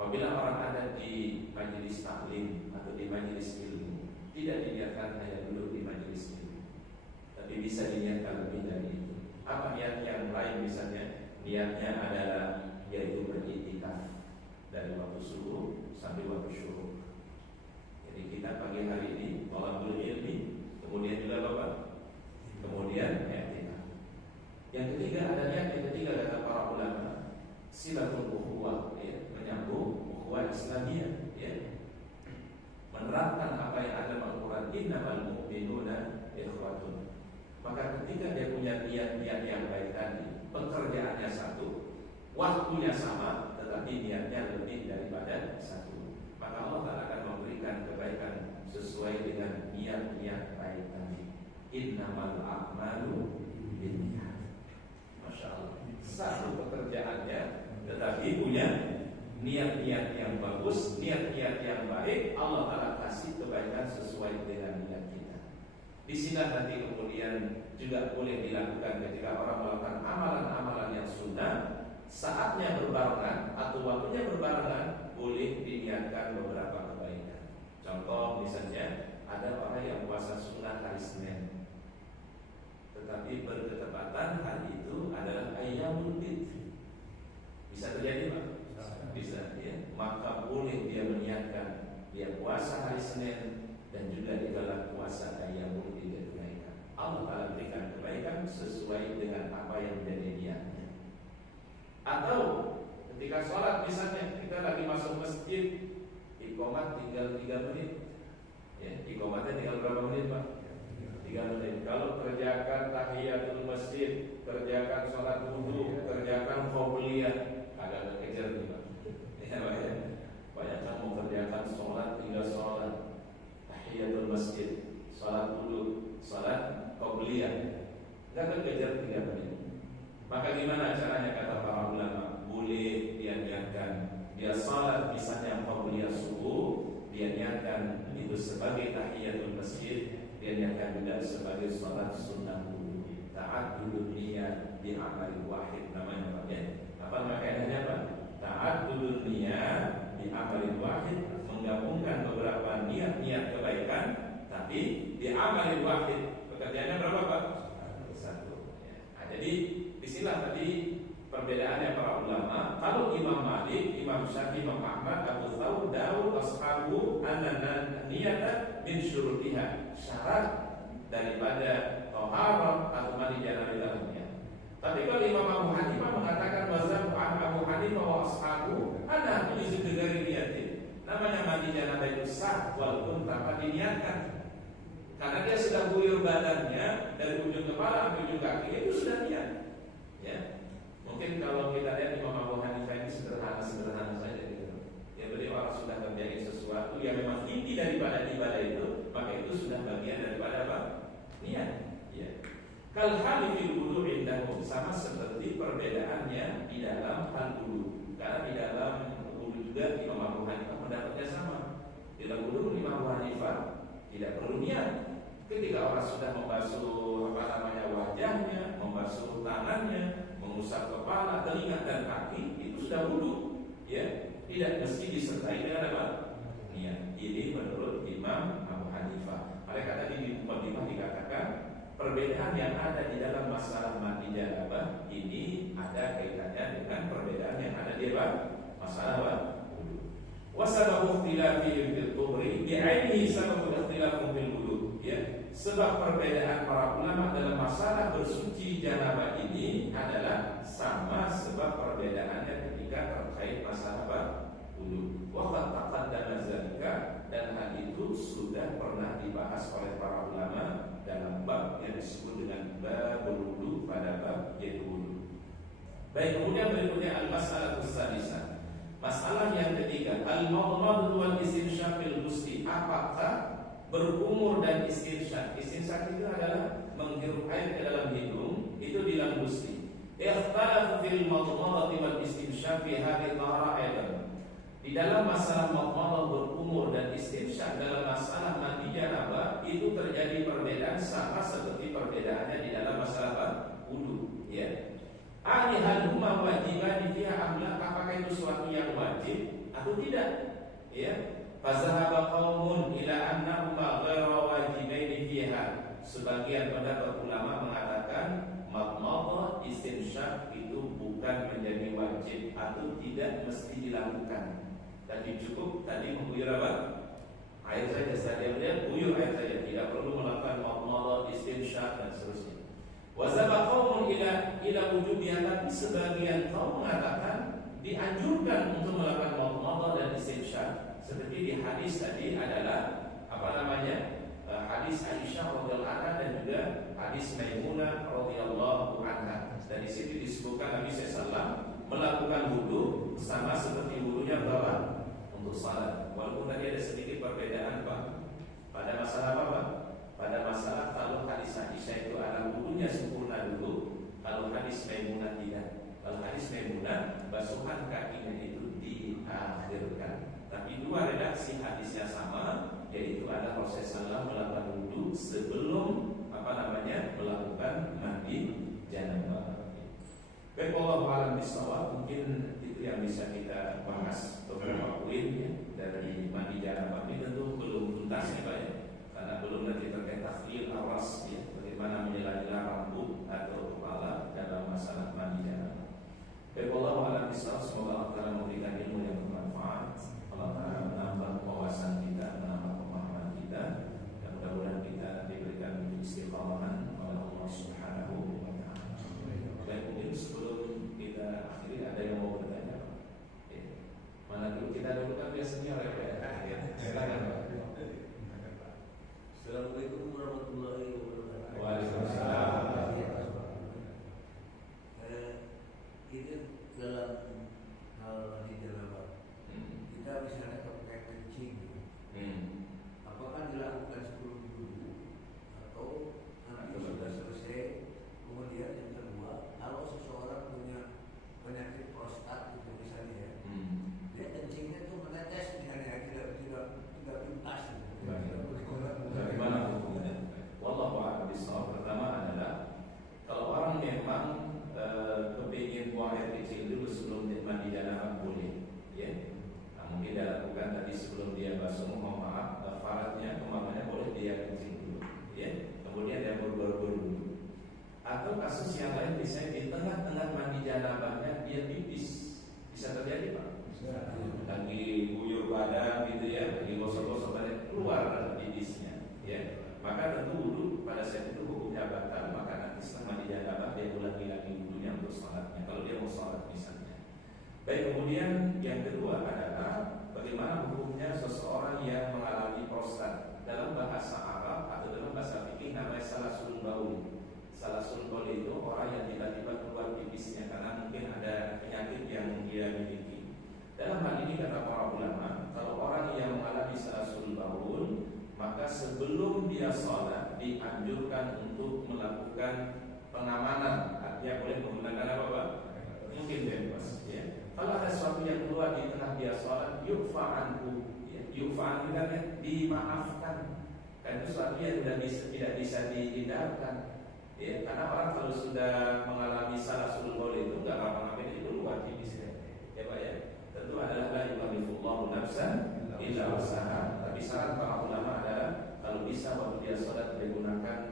Apabila orang ada di majelis taklim atau di majelis ilmu, tidak diniatkan hanya duduk di majelis ilmu, tapi bisa diniatkan lebih dari itu. Apa niat yang lain misalnya? Niatnya adalah yaitu beriktikaf dari waktu subuh sampai waktu syuruk. Jadi kita pagi hari ini thalabul ilmi, kemudian juga apa? Kemudian i'tikaf. Yang ketiga ada niat yang ketiga kata para ulama, silatul ukhuwah, ya, menyambung ukhuwah Islamiyah, ya. Menerapkan apa yang ada dalam Al-Qur'an, innamal mu'minuna ikhwatun. Maka ketika dia punya niat-niat yang baik tadi, pekerjaannya satu, waktunya sama, tetapi niatnya lebih daripada satu, maka Allah Ta'ala akan memberikan kebaikan sesuai dengan niat-niat baik tadi. Innamal a'malu binniyat. Masya Allah, satu pekerjaannya tetapi punya niat-niat yang bagus, niat-niat yang baik, Allah Ta'ala kasih kebaikan sesuai dengan niat kita. Di sini nanti kemudian juga boleh dilakukan ketika orang melakukan amalan-amalan yang sunnah, saatnya berbarengan atau waktunya berbarengan, boleh diniatkan beberapa kebaikan. Contoh misalnya ada orang yang puasa sunnah hari Senin, tetapi berketepatan hari itu adalah Ayyamul Bid. Bisa terjadi Pak? Bisa, ya. Maka boleh dia meniatkan dia puasa hari Senin dan juga di dalam puasa Ayyamul Bid tunaikan. Allah Ta'ala berikan kebaikan sesuai dengan apa yang menjadi niatnya. Atau ketika sholat misalnya kita lagi masuk masjid, iqamah tinggal 3 menit, ya, iqamahnya tinggal berapa menit Pak? 3 menit. Kalau kerjakan tahiyatul masjid, kerjakan sholat wudu, kerjakan qobliyah, agak kekejar nih Pak. Ya, banyak yang mau kerjakan sholat, tinggal sholat tahiyatul masjid, sholat wudu, sholat qobliyah, agak kekejar 3 menit. Maka gimana caranya kata para ulama? Boleh dia niatkan dia salat misalnya qabliyah subuh, dia niatkan itu sebagai tahiyatul masjid, dia niatkan juga sebagai salat sunnah wudu. Ta'addudun niyat di amal wahid namanya Pak, ya. Apa maknanya Pak? Ta'addudun niyat di amal wahid, menggabungkan beberapa niat-niat kebaikan tapi di amal wahid. Pekerjaannya berapa Pak? Satu, ya. Nah, jadi disinilah tadi perbedaannya para ulama. Kalau Imam Malik, Imam Syafi'i, Imam Ahmad, Abu Thawr, Daud, ashabu anna niyata min syurutiha, syarat daripada taharah atau mandi janabah dalamnya. Tapi kalau Imam Abu Hanifah mengatakan mazhab Abu Hanifah wa ashabu anna yuzu dari niyatin, namanya mandi janabah itu sah walaupun tanpa diniatkan. Karena dia sudah guyur badannya dari ujung kepala sampai ujung kaki, itu sudah niat. Ya, mungkin kalau kita lihat Imam Abu Hanifah ini sederhana saja gitu. Ya, beliau orang sudah menjadi sesuatu yang memang inti daripada ibadah itu, maka itu sudah bagian daripada apa? Niat. Ya. Kal hali fil wudu indahu, sama seperti perbedaannya di dalam hal wudu. Karena di dalam wudu juga Imam Abu Hanifah pendapatnya sama. Di dalam wudu Imam Abu Hanifah tidak perlu niat. Ketika orang sudah membasuh wajahnya, membasuh tangannya, mengusap kepala, telinga dan kaki, itu sudah wudu, ya. Tidak mesti disertai dengan apa? Niat. Ini menurut Imam Abu Hanifah. Mereka tadi di mukadimah dikatakan perbedaan yang ada di dalam masalah mandi janabah ini ada kaitannya dengan perbedaan yang ada di dalam masalah wudu. Wasabahu ikhtilafihim fil tuhri bi'ainihi sababu ikhtilafihim fil wudu. Ya, sebab perbedaan para ulama dalam masalah bersuci janabah ini adalah sama sebab perbedaannya ketika terkait masalah wudu. Wa qad taqaddama zalika, dan hal itu sudah pernah dibahas oleh para ulama dalam bab yang disebut dengan babul wudu, pada bab yaitu wudu. Baik, kemudian berikutnya al-mas'alatus sadisah. Masalah yang ketiga, al-madmadatu wal istinsyaq fil ghusli. Apakah berkumur dan istinsyaq? Istinsyaq itu adalah menghirup air ke dalam hidung, itu di dalam ghusli. Ikhtalafu fil madmadati wal istinsyaq fi hadhihi tahara aidan. Di dalam masalah madmadah berkumur dan istinsyaq dalam masalah mandi janabah itu terjadi perbedaan sama seperti perbedaannya di dalam masalah wudu, ya. Hal huma wajiban fiha amla, apakah itu suatu yang wajib atau tidak? Ya. Fazahaba qaumun ila annahuma ghairu wajibaini fiha. Sebagian pendapat ulama mengatakan madmadah istinsyak itu bukan menjadi wajib atau tidak mesti dilakukan. Tapi cukup tadi mengguyur apa? Air saja. Saja dia guyur air saja, tidak perlu melakukan madmadah istinsyak dan seterusnya. Wazahaba qaumun ila wujubiha, tapi sebagian kaum mengatakan dianjurkan untuk melakukan madmadah dan istinsyak. Seperti di hadis tadi adalah hadis Aisyah radhiyallahu anha dan juga hadis Maimunah radhiyallahu anha. Dan di situ disebutkan Nabi SAW melakukan wudu sama seperti wudunya berapa untuk salat. Walaupun tadi ada sedikit perbedaan Pak. Pada masalah apa Pak? Pada masalah kalau hadis Aisyah itu adalah wudunya sempurna dulu, kalau hadis Maimunah tidak. Kalau hadis Maimunah basuhan kakinya itu diakhirkan. Tapi dua redaksi hadisnya sama, yaitu ada Rasulullah melakukan wudu sebelum melakukan mandi janabah. Baik, wallahu a'lam bishawab. Mungkin itu yang bisa kita bahas beberapa poin ya, dari mandi janabah ini tentu belum tuntas ya Pak ya, karena belum nanti terkait takhlil awas ya, bagaimana menyela-nyela rambut atau kepala dalam masalah mandi janabah. Baik, wallahu a'lam bishawab. Semoga Allah Ta'ala memberikan ilmu yang bermanfaat. Allah Ta'ala menambah wawasan kita, menambah pemahaman kita, dan mudah-mudahan kita diberikan istiqamahan oleh Allah Subhanahu wa Ta'ala. Baik, mungkin sebelum kita akhiri ada yang mau bertanya Pak? Mana dulu kita kan biasanya ya. Silakan Pak. Assalamualaikum warahmatullahi wabarakatuh. Waalaikumsalam. Ini dalam hal mandi janabah. Kita misalnya pakai kencing, apakah dilakukan sebelum dulu atau nanti sudah selesai? Kemudian yang kedua, kalau seseorang punya penyakit prostat itu misalnya ya, dia kencingnya itu menetes misalnya, tidak tuntas. Bagaimana hukumnya? Wallahu a'lam bishawab. Pertama adalah kalau orang memang kepingin buang air kecil dulu sebelum mandi janabah boleh, ya. Mungkin dia lakukan tadi sebelum dia basuh, mohon maaf, faradnya kemampuannya boleh dia kencing dulu, ya. Kemudian dia berburu dulu. Atau kasus yang lain misalnya di tengah-tengah mandi janabahnya dia pipis, bisa terjadi Pak. Lagi guyur badan gitu ya, lagi gosok-gosok badan, keluar pipisnya, ya. Maka tentu wudu pada saat itu hukumnya batal. Maka nanti setelah mandi janabah dia ulangi lagi wudunya untuk sholatnya, kalau dia mau sholat misalnya. Baik, kemudian yang kedua adalah bagaimana hukumnya seseorang yang mengalami prostat. Dalam bahasa Arab atau dalam bahasa fikih namanya salasul baul. Salasul baul itu orang yang tiba-tiba keluar pipisnya karena mungkin ada penyakit yang dia miliki. Dalam hal ini kata para ulama, kalau orang yang mengalami salasul baul, maka sebelum dia sholat dianjurkan untuk melakukan pengamanan. Artinya boleh menggunakan apa Pak? Mungkin bebas ya. Kalau ada sesuatu yang keluar di tengah dia sholat, yufa'anhu ya. Yufa'anhu kan dimaafkan. Dan itu sesuatu yang tidak bisa dihindarkan ya. Karena orang kalau sudah mengalami salasul baul itu nggak ngapa-ngapain, itu keluar tipis ya Pak ya. Tentu adalah la yukallifullahu nafsan illa wus'aha. Tapi saran para ulama adalah kalau bisa waktu dia sholat digunakan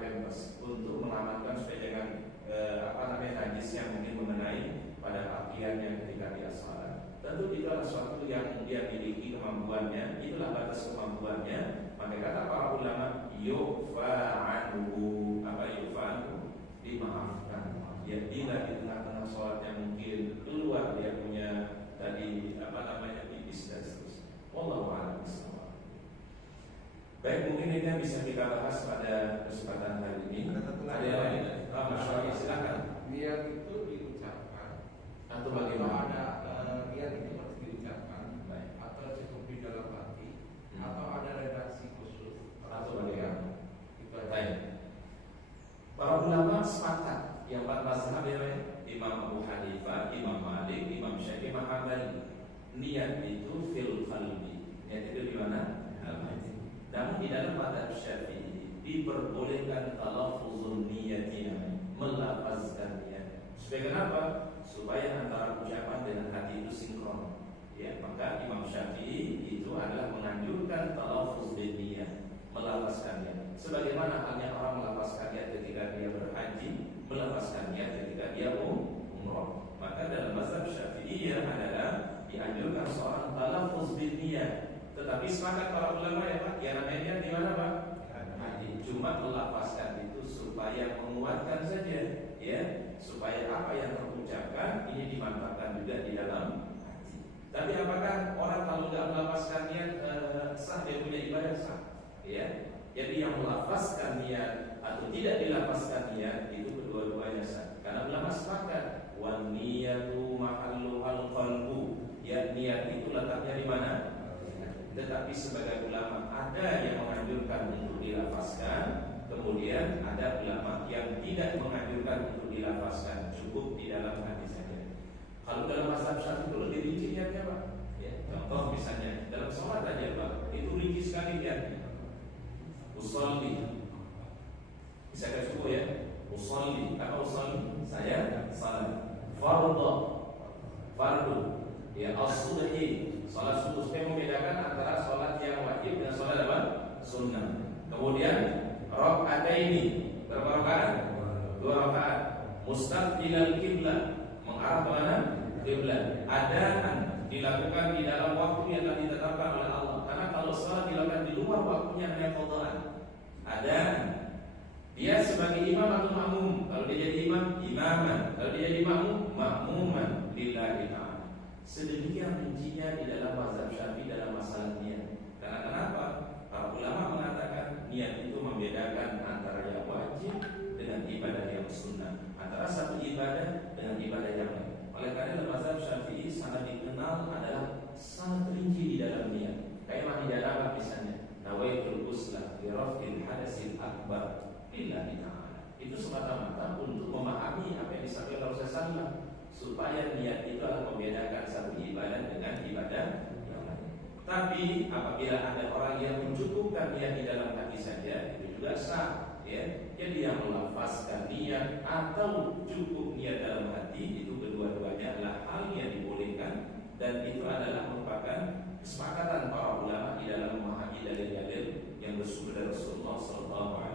bebas untuk mengamankan supaya jangan najis yang mungkin mengenai pada pakaiannya ketika dia sholat. Tentu itu adalah sesuatu yang dia miliki kemampuannya, itulah batas kemampuannya. Maka kata para ulama, yufa'anhu, dimaafkan. Ya, bila di tengah-tengah sholatnya mungkin keluar dia punya tadi pipis dan seterusnya. Wallahu a'lam bishawab. Baik, mungkin ini yang bisa kita bahas pada kesempatan hari ini. Ada yang lain? Masyaallah, silakan. Niat itu diucapkan atau bagaimana? Ada niat itu harus diucapkan, baik, atau cukup di dalam hati, atau ada redaksi khusus, atau bagaimana? Itu aja. Baik. Para ulama sepakat yang empat mazhab ya, Imam Abu Hanifah, Imam Malik, Imam Syafi'i, Imam Hambali. Niat itu fil qalbi. Niat itu di mana? Hati. Namun di dalam mazhab Syafi'i diperbolehkan talaffuzun niyati, melafazkan niat. Supaya kenapa? Supaya antara ucapan dengan hati itu sinkron. Ya, maka Imam Syafi'i itu adalah menganjurkan talafuz bin niyah, melafazkan niat. Sebagaimana halnya orang melafazkan niat ketika dia berhaji, melafazkan niat ketika dia umrah. Maka dalam mazhab Syafi'iyah adalah dianjurkan seorang talafuz bin niyah. Tetapi sepakat para ulama ya Pak, ya namanya di mana Pak? Haji. Cuma melafazkan itu supaya menguatkan saja, ya, supaya apa yang terucapkan ini dimantapkan juga di dalam. Tapi apakah orang kalau nggak melafazkan niat sah dia punya ibadah sah? Ya, jadi yang melafazkan niat atau tidak dilafazkan niat itu kedua-duanya sah. Karena ulama sepakat wan niyatu mahalluhal qalbu. Ya, niat itu letaknya di mana? Tetapi sebagai ulama ada yang menganjurkan untuk dilafazkan, kemudian ada ulama yang tidak menganjurkan untuk dilafazkan, cukup di dalam hati saja. Kalau dalam mazhab Syafi'i itu lebih rinci niatnya Pak. Ya, contoh misalnya dalam sholat aja Pak, itu rinci sekali niatnya. Usolli, bisa kasih subuh ya. Usolli, apa usolli? Saya salat. Fardu, ya as-subhi, sholat subuh. Supaya membedakan antara sholat yang wajib dan sholat apa? Sunnah. Kemudian rakaataini, berapa rakaat? 2 rakaat. Mustaqbilal qiblah, mengarah ke mana? Qiblat. Adaan dilakukan di dalam waktu yang telah ditetapkan oleh Allah. Karena kalau sholat dilakukan di luar waktunya hanya qadaan. Adaan. Dia sebagai imam atau makmum. Kalau dia jadi imam, imaman. Kalau dia jadi makmum, makmuman lillahi ta'ala. Sedemikian rincinya di dalam mazhab Syafi'i dalam masalah niat. Karena kenapa? Para ulama mengatakan niat itu membedakan antara yang wajib dengan ibadah yang sunnah, antara satu ibadah dengan ibadah yang lain. Oleh karena dalam mazhab Syafi'i sangat dikenal adalah sangat rinci di dalam niat. Kayak mandi janabah misalnya, nawaitul ghusla li raf'il hadasil akbar lillahi ta'ala. Itu semata-mata untuk memahami apa yang disampaikan Rasulullah SAW, supaya niat itu adalah membedakan satu ibadah dengan ibadah yang lain. Tapi apabila ada orang yang mencukupkan niat di dalam hati saja, itu juga sah, ya. Jadi yang melafazkan niat atau cukup niat dalam hati, itu kedua-duanya adalah hal yang dibolehkan, dan itu adalah merupakan kesepakatan para ulama di dalam memahami dalil-dalil yang bersumber dari Rasulullah SAW.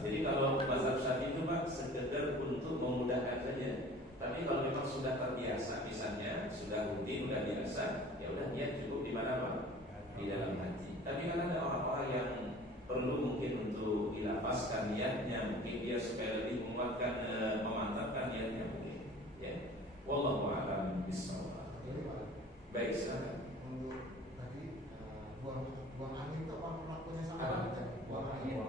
Jadi kalau mazhab Syafi'i itu Pak sekedar untuk memudahkan saja. Tapi kalau memang sudah terbiasa, misalnya sudah rutin, sudah biasa, ya udah niat cukup di mana Pak? Di dalam hati. Tapi kan ada orang-orang yang perlu mungkin untuk dilafazkan niatnya, mungkin dia supaya lebih menguatkan, memantapkan niatnya mungkin. Ya, wallahu a'lam bishawab. Baik, silakan. Untuk tadi buang angin itu apa pelakunya sama? Buang angin.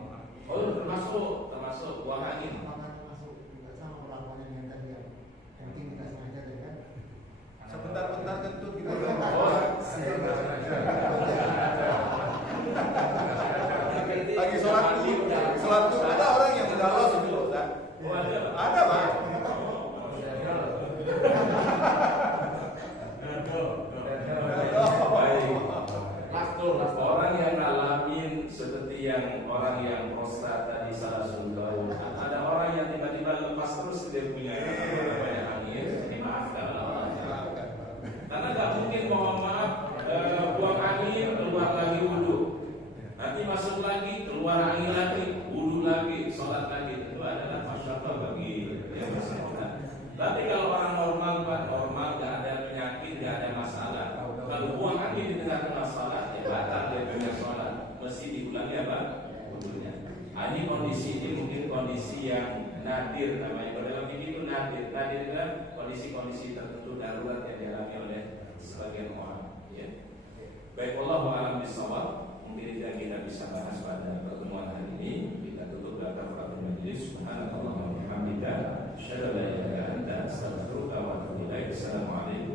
Oh, termasuk buang angin. Apakah termasuk juga sama pelakunya yang tadi yang mungkin kita sengaja tadi kan? Sebentar-bentar kentut kita. Lagi sholat tuh ada orang yang udah los itu loh, Ustaz. Oh, Ada Pak. Orang yang ngalamin seperti yang orang yang prostat tadi salah sundau. Ada orang yang tiba-tiba lepas terus dia punya banyak angin. Dimaafkan Allah. Karena nggak mungkin mohon maaf buang angin keluar lagi wudhu. Nanti masuk lagi keluar angin lagi wudhu lagi sholat lagi. Itu adalah masyarakat bagi yang bersangkutan. Tapi kalau orang normal Pak, normal nggak ada penyakit, nggak ada masalah. Kalau buang angin di tengah-tengah sholat, ya batal dia punya sholat. Mesti diulangi apa? Wudhunya. Ini kondisi ini mungkin kondisi yang nadir namanya. Kalau dalam fikih itu nadir. Nadir adalah kondisi-kondisi tertentu darurat yang dialami oleh sebagian orang. Ya. Baik, wallahu a'lam bishawab. Mungkin tidak kita bisa bahas pada pertemuan hari ini. Kita tutup dengan kafaratul majelis. Subhanallah wa bihamdika, asyhadu an la ilaha illa anta, astaghfiruka wa atubu ilaik. Assalamualaikum.